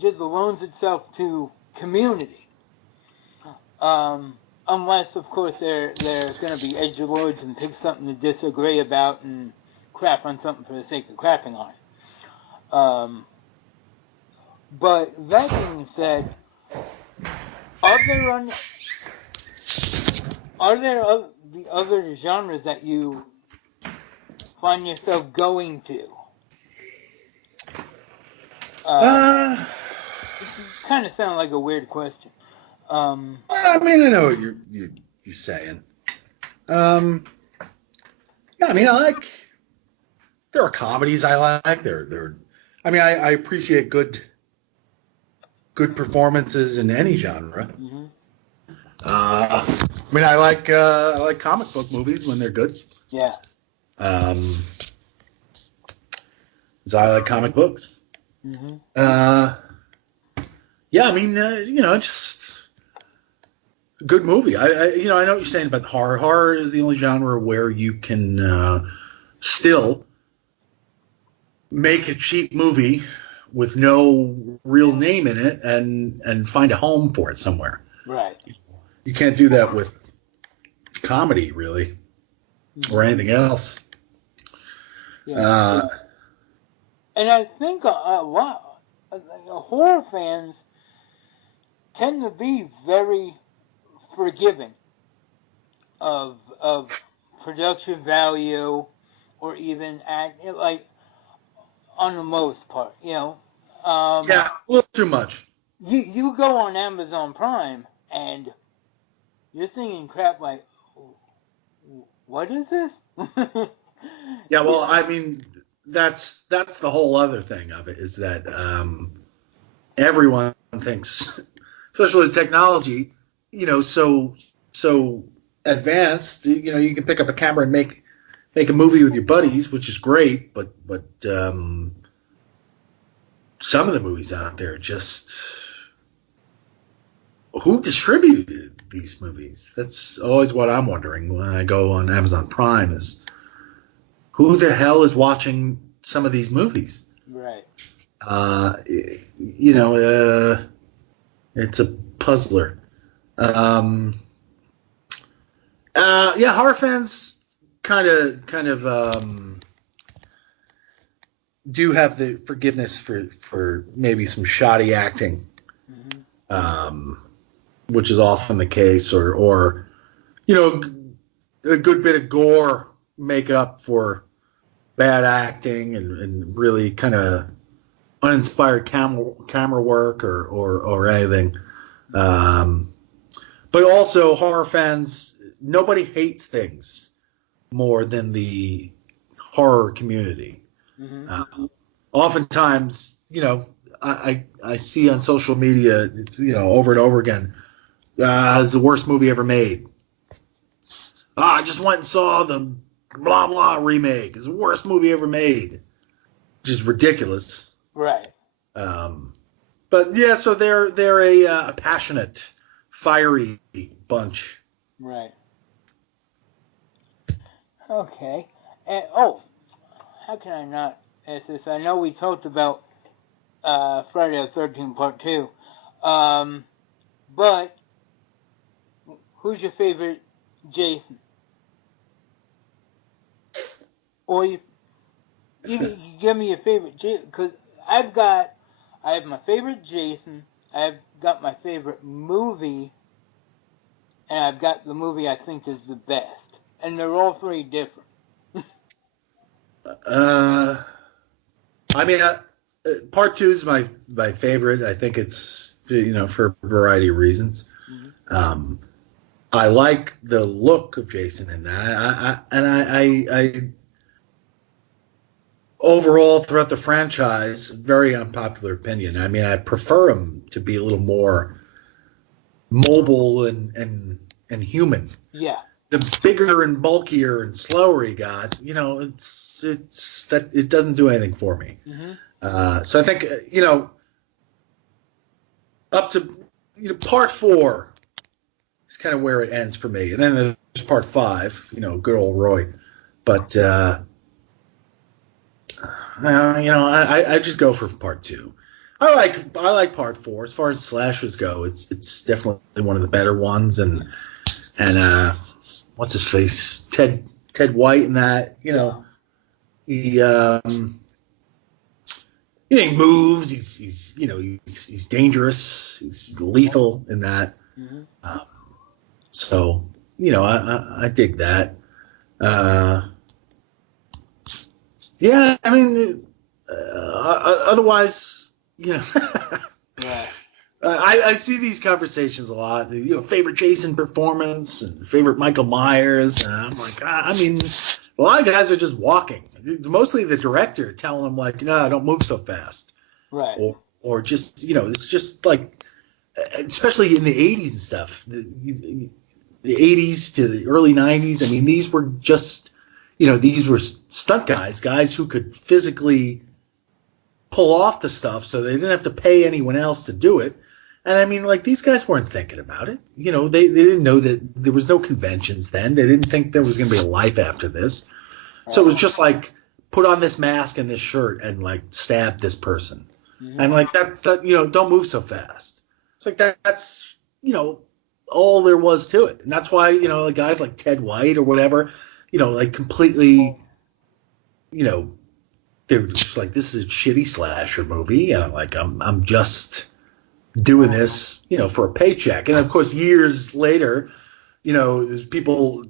just loans itself to community. Unless, of course, they're going to be edgelords and pick something to disagree about and crap on something for the sake of crapping on it. But that being said, are there the other genres that you find yourself going to? kind of sounded like a weird question. I mean, I know what you're saying. Yeah, I mean, there are comedies I like. I mean, I appreciate good performances in any genre. Mm-hmm. I mean, I like comic book movies when they're good. Yeah. So I like comic books. Mm-hmm. Yeah, I mean, just a good movie. I know what you're saying about horror. Horror is the only genre where you can still make a cheap movie with no real name in it and find a home for it somewhere. Right. You can't do that with comedy, really, or anything else. Yeah. And I think horror fans tend to be very forgiving of production value or even like on the most part, Yeah, a little too much. You go on Amazon Prime and you're thinking crap like, what is this? Yeah, well, I mean, that's the whole other thing of it is that everyone thinks, especially with technology, so advanced. You can pick up a camera and make a movie with your buddies, which is great. But some of the movies out there just who distributed these movies? That's always what I'm wondering when I go on Amazon Prime is who the hell is watching some of these movies? Right. It's a puzzler. Yeah, horror fans kind of do have the forgiveness for maybe some shoddy acting, which is often the case, or a good bit of gore make up for bad acting and really kind of uninspired camera work or anything. But also horror fans, nobody hates things more than the horror community. Oftentimes, I see on social media, it's, over and over again, it's the worst movie ever made. I just went and saw the blah blah remake. It's the worst movie ever made, which is ridiculous. Right. But yeah, so they're a passionate, fiery bunch. Right. Okay. And how can I not ask this? I know we talked about Friday the 13th Part 2, but who's your favorite Jason? Or you can give me your favorite Jason, because I have my favorite Jason, I've got my favorite movie, and I've got the movie I think is the best. And they're all three different. I mean, part 2 is my favorite. I think it's for a variety of reasons. I like the look of Jason in that. I overall throughout the franchise, very unpopular opinion. I mean, I prefer him to be a little more mobile and human. Yeah. The bigger and bulkier and slower he got, it's that it doesn't do anything for me. So I think up to part 4 is kind of where it ends for me, and then there's part 5, good old Roy, but I just go for part 2. I like part 4 as far as slashers go. It's definitely one of the better ones, and what's his face, Ted White, in that, he moves. He's dangerous. He's lethal in that. So I dig that. Yeah, I mean, otherwise, Yeah. I see these conversations a lot. Favorite Jason performance and favorite Michael Myers. And I'm like, I mean, a lot of guys are just walking. It's mostly the director telling them like, no, don't move so fast. Right. Or just, it's just like, especially in the 80s and stuff. The 80s to the early 90s. I mean, these were just, these were stunt guys who could physically pull off the stuff so they didn't have to pay anyone else to do it. And I mean, like, these guys weren't thinking about it. They didn't know that there was no conventions then. They didn't think there was going to be a life after this. So it was just like, put on this mask and this shirt and, like, stab this person. Mm-hmm. And, like, that don't move so fast. It's like that's, all there was to it. And that's why, like guys like Ted White or whatever, like, completely, they were just like, this is a shitty slasher movie. And I'm like, I'm just doing this, for a paycheck. And of course, years later, there's people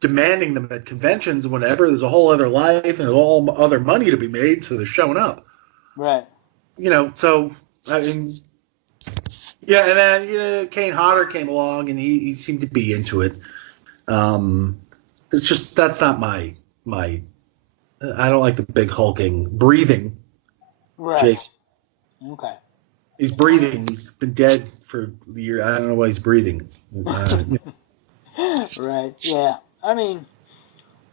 demanding them at conventions and whatever. There's a whole other life and there's all other money to be made, so they're showing up. Right. So I mean, yeah. And then Kane Hodder came along and he seemed to be into it. It's just that's not my. I don't like the big hulking breathing. Right. Jason. Okay. He's breathing. He's been dead for a year. I don't know why he's breathing. Right. Yeah. I mean,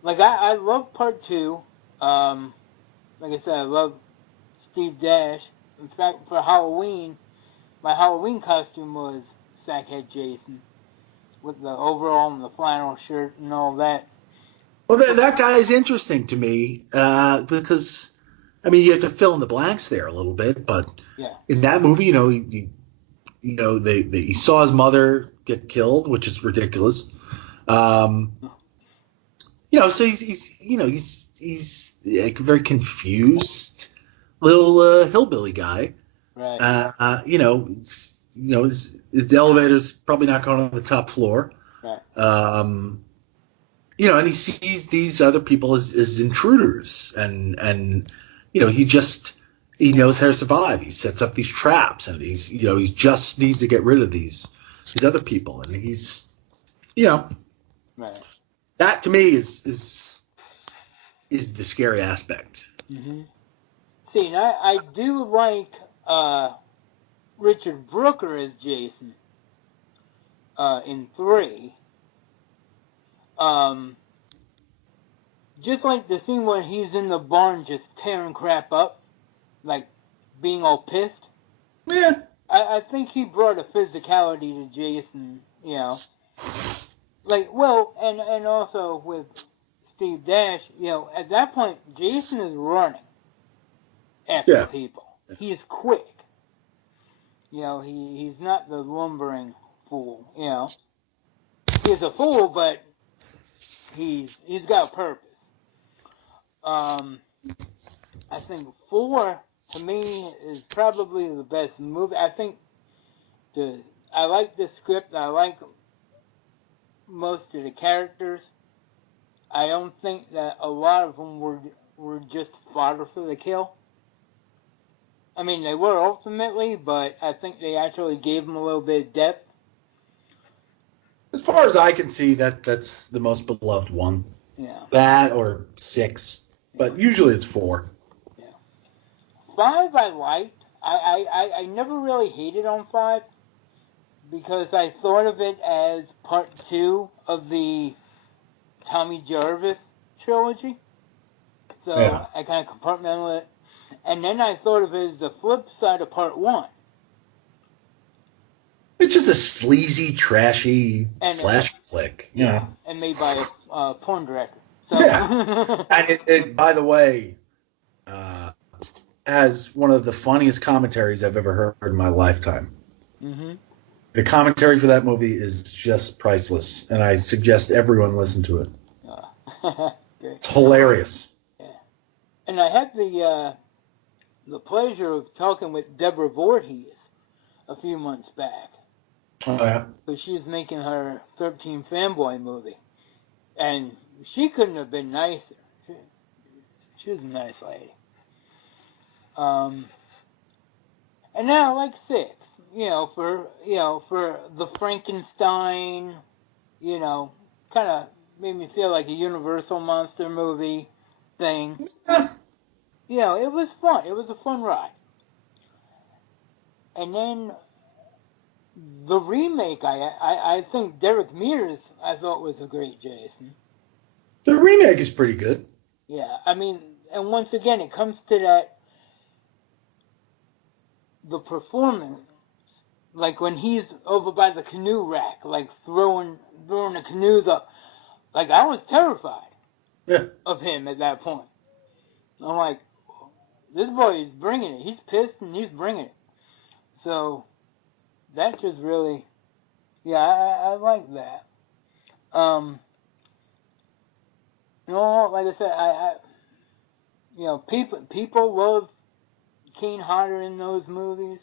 like I love part 2. Like I said, I love Steve Dash. In fact, for Halloween, my Halloween costume was Sackhead Jason with the overall and the flannel shirt and all that. Well, that guy is interesting to me because, I mean, you have to fill in the blanks there a little bit, but in that movie, he saw his mother get killed, which is ridiculous. So he's like a very confused little hillbilly guy. Right. His elevator's probably not going on the top floor. Right. And he sees these other people as intruders, and he knows how to survive. He sets up these traps, and he just needs to get rid of these other people, and he's, right. That to me is the scary aspect. Mm-hmm. See, and I do like Richard Brooker as Jason in 3. Just like the scene where he's in the barn just tearing crap up, like being all pissed. Yeah. I think he brought a physicality to Jason, Like, well, and also with Steve Dash, at that point, Jason is running after people. He's quick. He's not the lumbering fool, He's a fool, but he's got a purpose. I think 4 to me is probably the best movie. I think I like the script. I like most of the characters. I don't think that a lot of them were just fodder for the kill. I mean, they were ultimately, but I think they actually gave them a little bit of depth. As far as I can see, that's the most beloved one. Yeah. That or 6, but usually it's 4. Yeah. 5 I liked. I never really hated on 5 because I thought of it as part 2 of the Tommy Jarvis trilogy. So I kind of compartmentalized it. And then I thought of it as the flip side of part 1. It's just a sleazy, trashy slash flick, and made by a porn director. So. Yeah, and it by the way, has one of the funniest commentaries I've ever heard in my lifetime. Mm-hmm. The commentary for that movie is just priceless, and I suggest everyone listen to it. It's hilarious. Yeah, and I had the pleasure of talking with Deborah Voorhees a few months back. Oh, yeah. So she was making her 13 Fanboy movie. And she couldn't have been nicer. She was a nice lady. And now I like 6. for the Frankenstein, kind of made me feel like a Universal monster movie thing. It was fun. It was a fun ride. And then the remake, I think Derek Mears, I thought was a great Jason. The remake is pretty good. Yeah, I mean, and once again, it comes to the performance, like when he's over by the canoe rack, like throwing the canoes up. Like, I was terrified of him at that point. I'm like, this boy is bringing it. He's pissed and he's bringing it. So that just really, I like that. Like I said, people love Kane Hodder in those movies.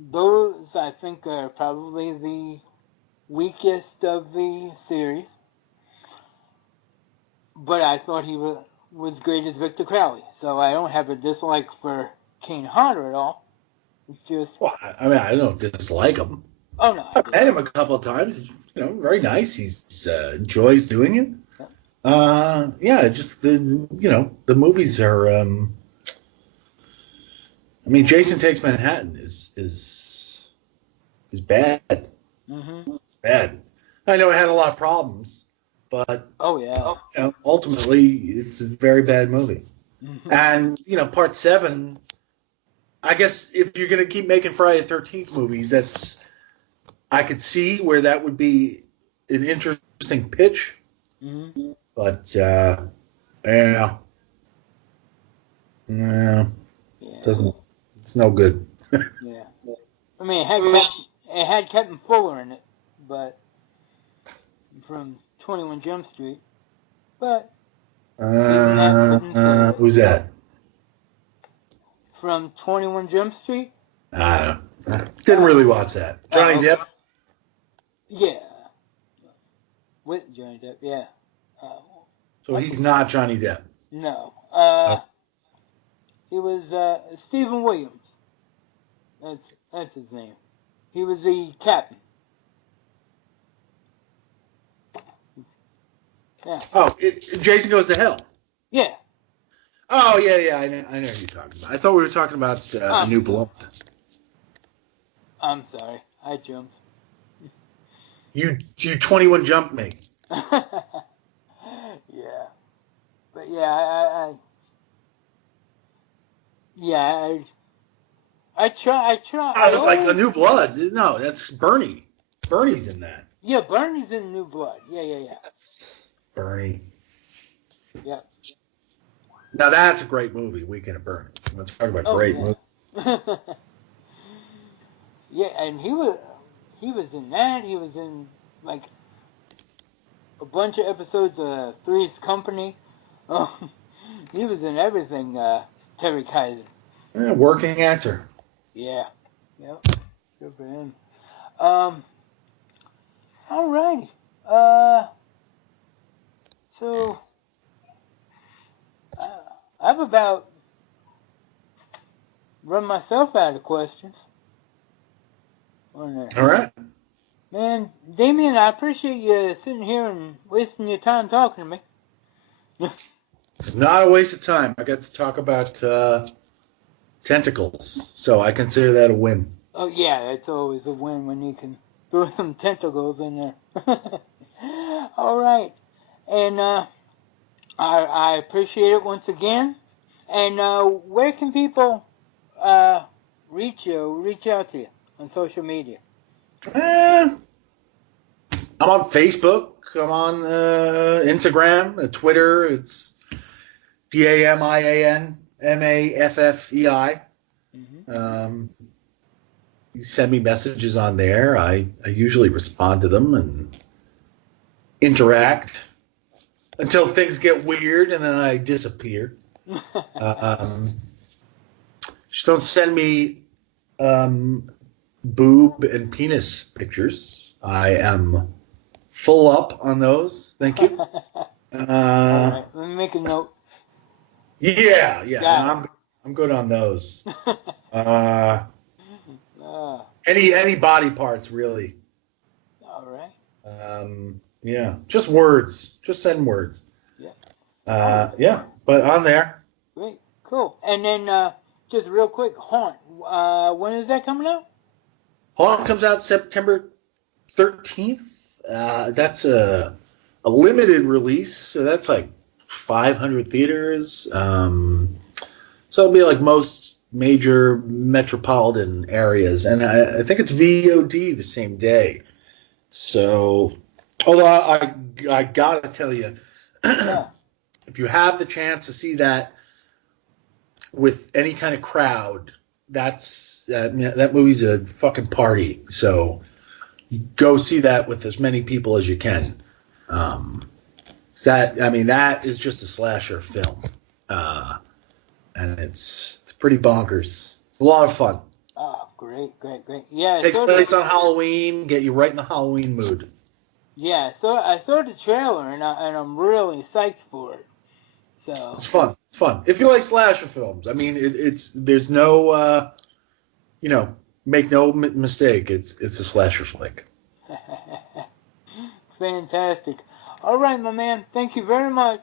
Those I think are probably the weakest of the series. But I thought he was great as Victor Crowley, so I don't have a dislike for Kane Hodder at all. It's just... Well, I mean, I don't dislike him. Oh, no. I've met him a couple of times. He's, very nice. He's enjoys doing it. Just the movies are. I mean, Jason Takes Manhattan is bad. Mm-hmm. It's bad. I know it had a lot of problems, but ultimately it's a very bad movie. Mm-hmm. And Part 7. I guess if you're gonna keep making Friday the 13th movies, I could see where that would be an interesting pitch. Mm-hmm. But doesn't. It's no good. Yeah. I mean, it had Captain Fuller in it, but from 21 Jump Street. But who's that? From 21 Jump Street? Didn't really watch that. Johnny Depp? Yeah. With Johnny Depp, yeah. So he's not Johnny Depp? No. He was Stephen Williams. That's his name. He was the captain. Yeah. Oh, Jason Goes to Hell. Yeah. Oh, yeah, I know who you're talking about. I thought we were talking about A New Blood. I'm sorry. I jumped. You 21 jumped me. Yeah. But yeah, I try. I was like, A New Blood? No, that's Bernie. Bernie's in that. Yeah, Bernie's in New Blood. Yeah. That's Bernie. Yeah. Now that's a great movie, Weekend at Bernie's. Let's talk about great movies. Yeah, and he was in that. He was in like a bunch of episodes of Three's Company. Oh, he was in everything. Terry Kaiser. Yeah, working actor. Yeah. Yep. Good for him. Alrighty. So I've about run myself out of questions. All right. Man, Damian, I appreciate you sitting here and wasting your time talking to me. Not a waste of time. I got to talk about tentacles, so I consider that a win. Oh, yeah, it's always a win when you can throw some tentacles in there. All right. And I appreciate it once again. And where can people reach out to you on social media? I'm on Facebook. I'm on Instagram, Twitter. It's DAMIAN MAFFEI. Mm-hmm. You send me messages on there. I usually respond to them and interact until things get weird, and then I disappear. Just don't send me boob and penis pictures. I am full up on those. Thank you. All right. Let me make a note. Yeah. I'm good on those. Uh, uh, any body parts really. all right. Yeah, just words. Just send words. Yeah. Yeah, but on there. Great. Cool. And then just real quick, Haunt. When is that coming out? Haunt comes out September 13th. That's a limited release, so that's like 500 theaters. So it'll be like most major metropolitan areas, and I think it's VOD the same day. So, although I gotta tell you, Yeah. if you have the chance to see that with any kind of crowd, that movie's a fucking party. So go see that with as many people as you can. That is just a slasher film, and it's pretty bonkers. It's a lot of fun. Oh, great, great, great. Yeah, Takes place on Halloween, get you right in the Halloween mood. Yeah, I saw the trailer and I'm really psyched for it. So It's fun. It's fun. If you like slasher films, I mean, there's no make no mistake. It's a slasher flick. fantastic. All right, my man. Thank you very much.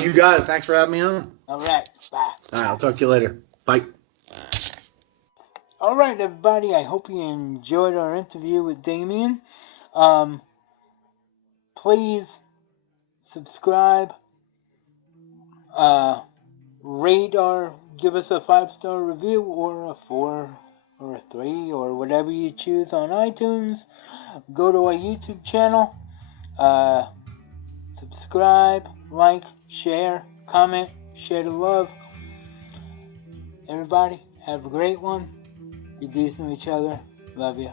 You got it. Thanks for having me on. All right. Bye. All right, I'll talk to you later. Bye. All right, everybody. I hope you enjoyed our interview with Damian. Please subscribe. Rate or give us a 5-star review or a 4 or a 3 or whatever you choose on iTunes. Go to our YouTube channel. Subscribe, like, share, comment, share the love. Everybody, have a great one. Be decent to each other. Love you.